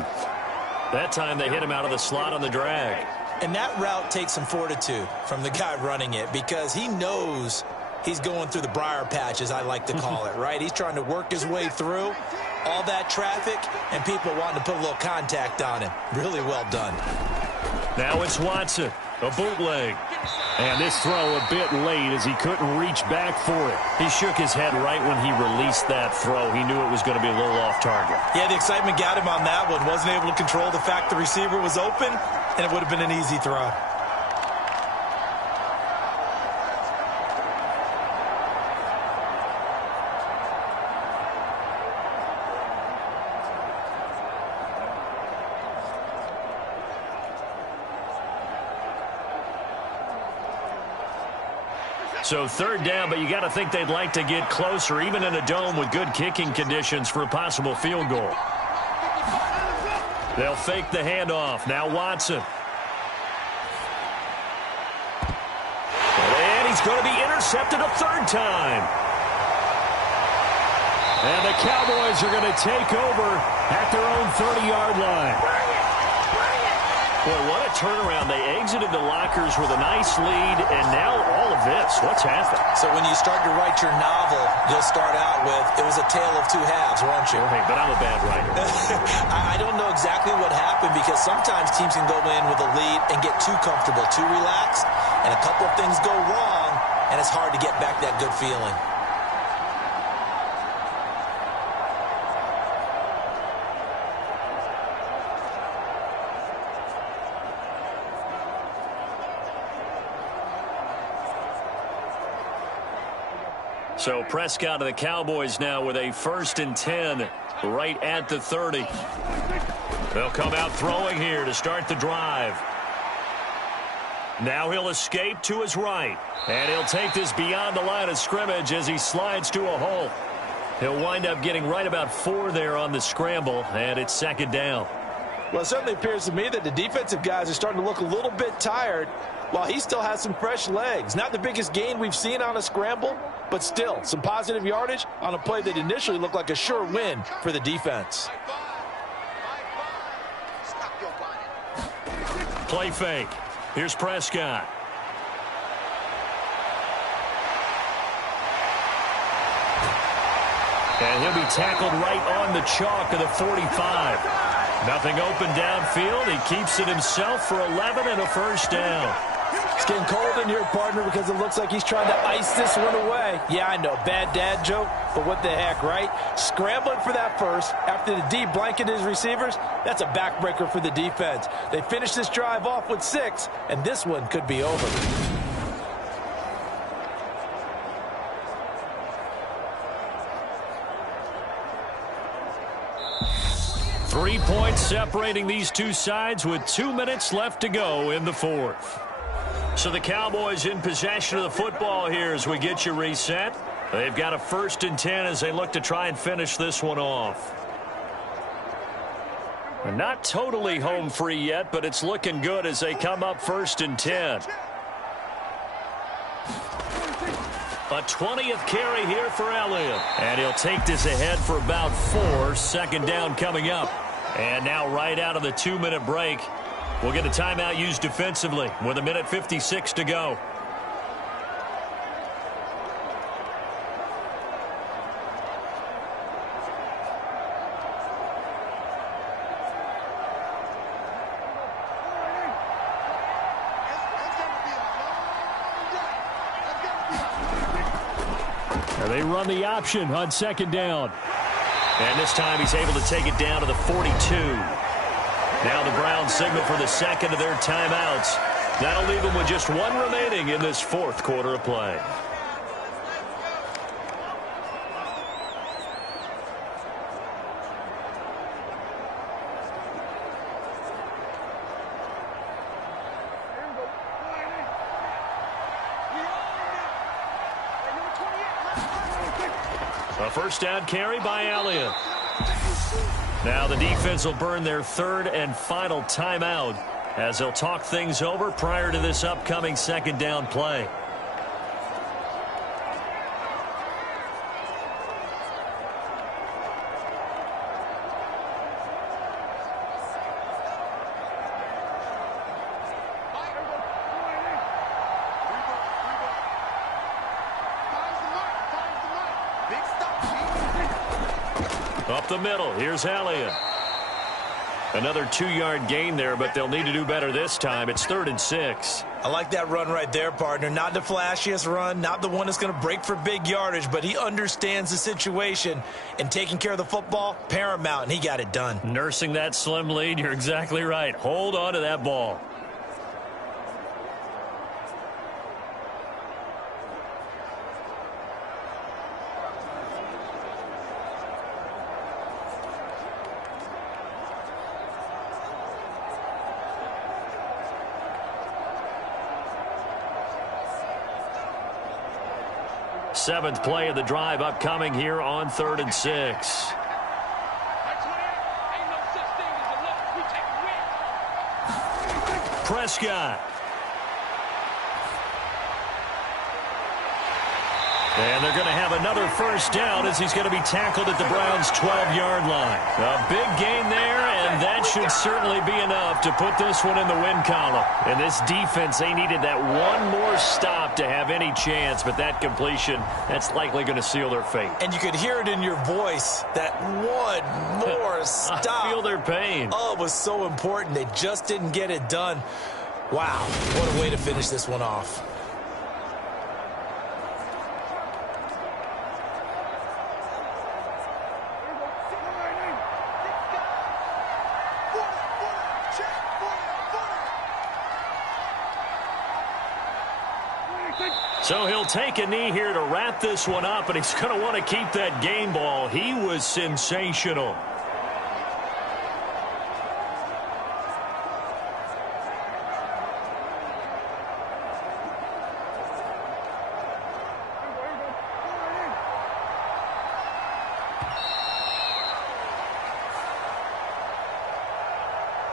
That time they hit him out of the slot on the drag. And that route takes some fortitude from the guy running it because he knows he's going through the briar patch, as I like to call it, right? He's trying to work his way through all that traffic and people wanting to put a little contact on him. Really well done. Now it's Watson, a bootleg. And this throw a bit late as he couldn't reach back for it. He shook his head right when he released that throw. He knew it was going to be a little off target. Yeah, the excitement got him on that one. Wasn't able to control the fact the receiver was open, and it would have been an easy throw. So 3rd down, but you got to think they'd like to get closer, even in a dome with good kicking conditions for a possible field goal. They'll fake the handoff. Now Watson. And he's going to be intercepted a 3rd time. And the Cowboys are going to take over at their own 30-yard line. Boy, what a turnaround. They exited the lockers with a nice lead, and now all of this. What's happened? So when you start to write your novel, you'll start out with, it was a tale of two halves, won't you? Hey, but I'm a bad writer. I don't know exactly what happened because sometimes teams can go in with a lead and get too comfortable, too relaxed, and a couple of things go wrong, and it's hard to get back that good feeling. So Prescott of the Cowboys now with a 1st and 10 right at the 30. They'll come out throwing here to start the drive. Now he'll escape to his right. And he'll take this beyond the line of scrimmage as he slides to a hole. He'll wind up getting right about 4 there on the scramble, and it's 2nd down. Well, it certainly appears to me that the defensive guys are starting to look a little bit tired while he still has some fresh legs. Not the biggest gain we've seen on a scramble, but still some positive yardage on a play that initially looked like a sure win for the defense. Play fake. Here's Prescott. And he'll be tackled right on the chalk of the 45. Nothing open downfield. He keeps it himself for 11 and a 1st down. It's getting cold in here, partner, because it looks like he's trying to ice this one away. Yeah, I know, bad dad joke, but what the heck, right? Scrambling for that first after the D blanketed his receivers, that's a backbreaker for the defense. They finished this drive off with 6, and this one could be over. 3 points separating these two sides with 2 minutes left to go in the fourth. So the Cowboys in possession of the football here as we get you reset. They've got a 1st and 10 as they look to try and finish this one off. Not totally home free yet, but it's looking good as they come up 1st and 10. A 20th carry here for Elliott. And he'll take this ahead for about 4. 2nd down coming up. And now right out of the 2-minute break, we'll get a timeout used defensively with 1:56 to go. They run the option on 2nd down. And this time he's able to take it down to the 42. Now the Browns signal for the 2nd of their timeouts. That'll leave them with just 1 remaining in this 4th quarter of play. A 1st down carry by Elliott. Now the defense will burn their 3rd and final timeout as they'll talk things over prior to this upcoming 2nd down play. Up the middle, here's Elliott. Another 2-yard gain there, but they'll need to do better this time. It's 3rd and 6. I like that run right there, partner. Not the flashiest run, not the one that's going to break for big yardage, but he understands the situation, and taking care of the football, paramount, and he got it done. Nursing that slim lead, you're exactly right. Hold on to that ball. Seventh play of the drive upcoming here on 3rd and 6. Prescott. And they're going to have another 1st down as he's going to be tackled at the Browns' 12-yard line. A big gain there, and that should certainly be enough to put this one in the win column. And this defense, they needed that one more stop to have any chance, but that completion, that's likely going to seal their fate. And you could hear it in your voice, that one more stop. I feel their pain. Oh, it was so important. They just didn't get it done. Wow, what a way to finish this one off. So he'll take a knee here to wrap this one up, and he's going to want to keep that game ball. He was sensational.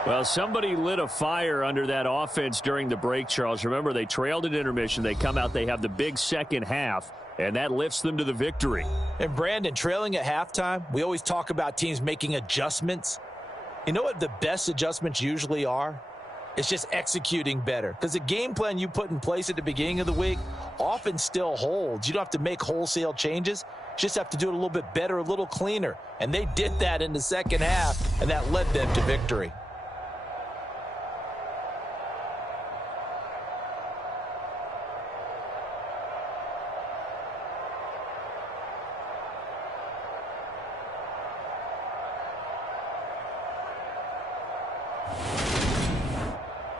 Well, somebody lit a fire under that offense during the break, Charles. Remember, they trailed at intermission. They come out, they have the big second half, and that lifts them to the victory. And, Brandon, trailing at halftime, we always talk about teams making adjustments. You know what the best adjustments usually are? It's just executing better. Because the game plan you put in place at the beginning of the week often still holds. You don't have to make wholesale changes. You just have to do it a little bit better, a little cleaner. And they did that in the second half, and that led them to victory.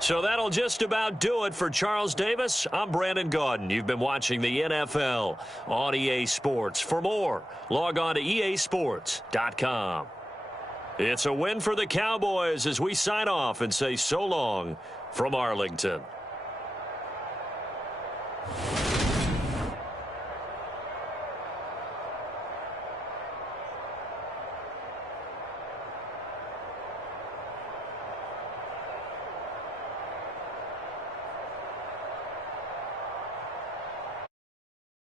So that'll just about do it for Charles Davis. I'm Brandon Gaudin. You've been watching the NFL on EA Sports. For more, log on to easports.com. It's a win for the Cowboys as we sign off and say so long from Arlington.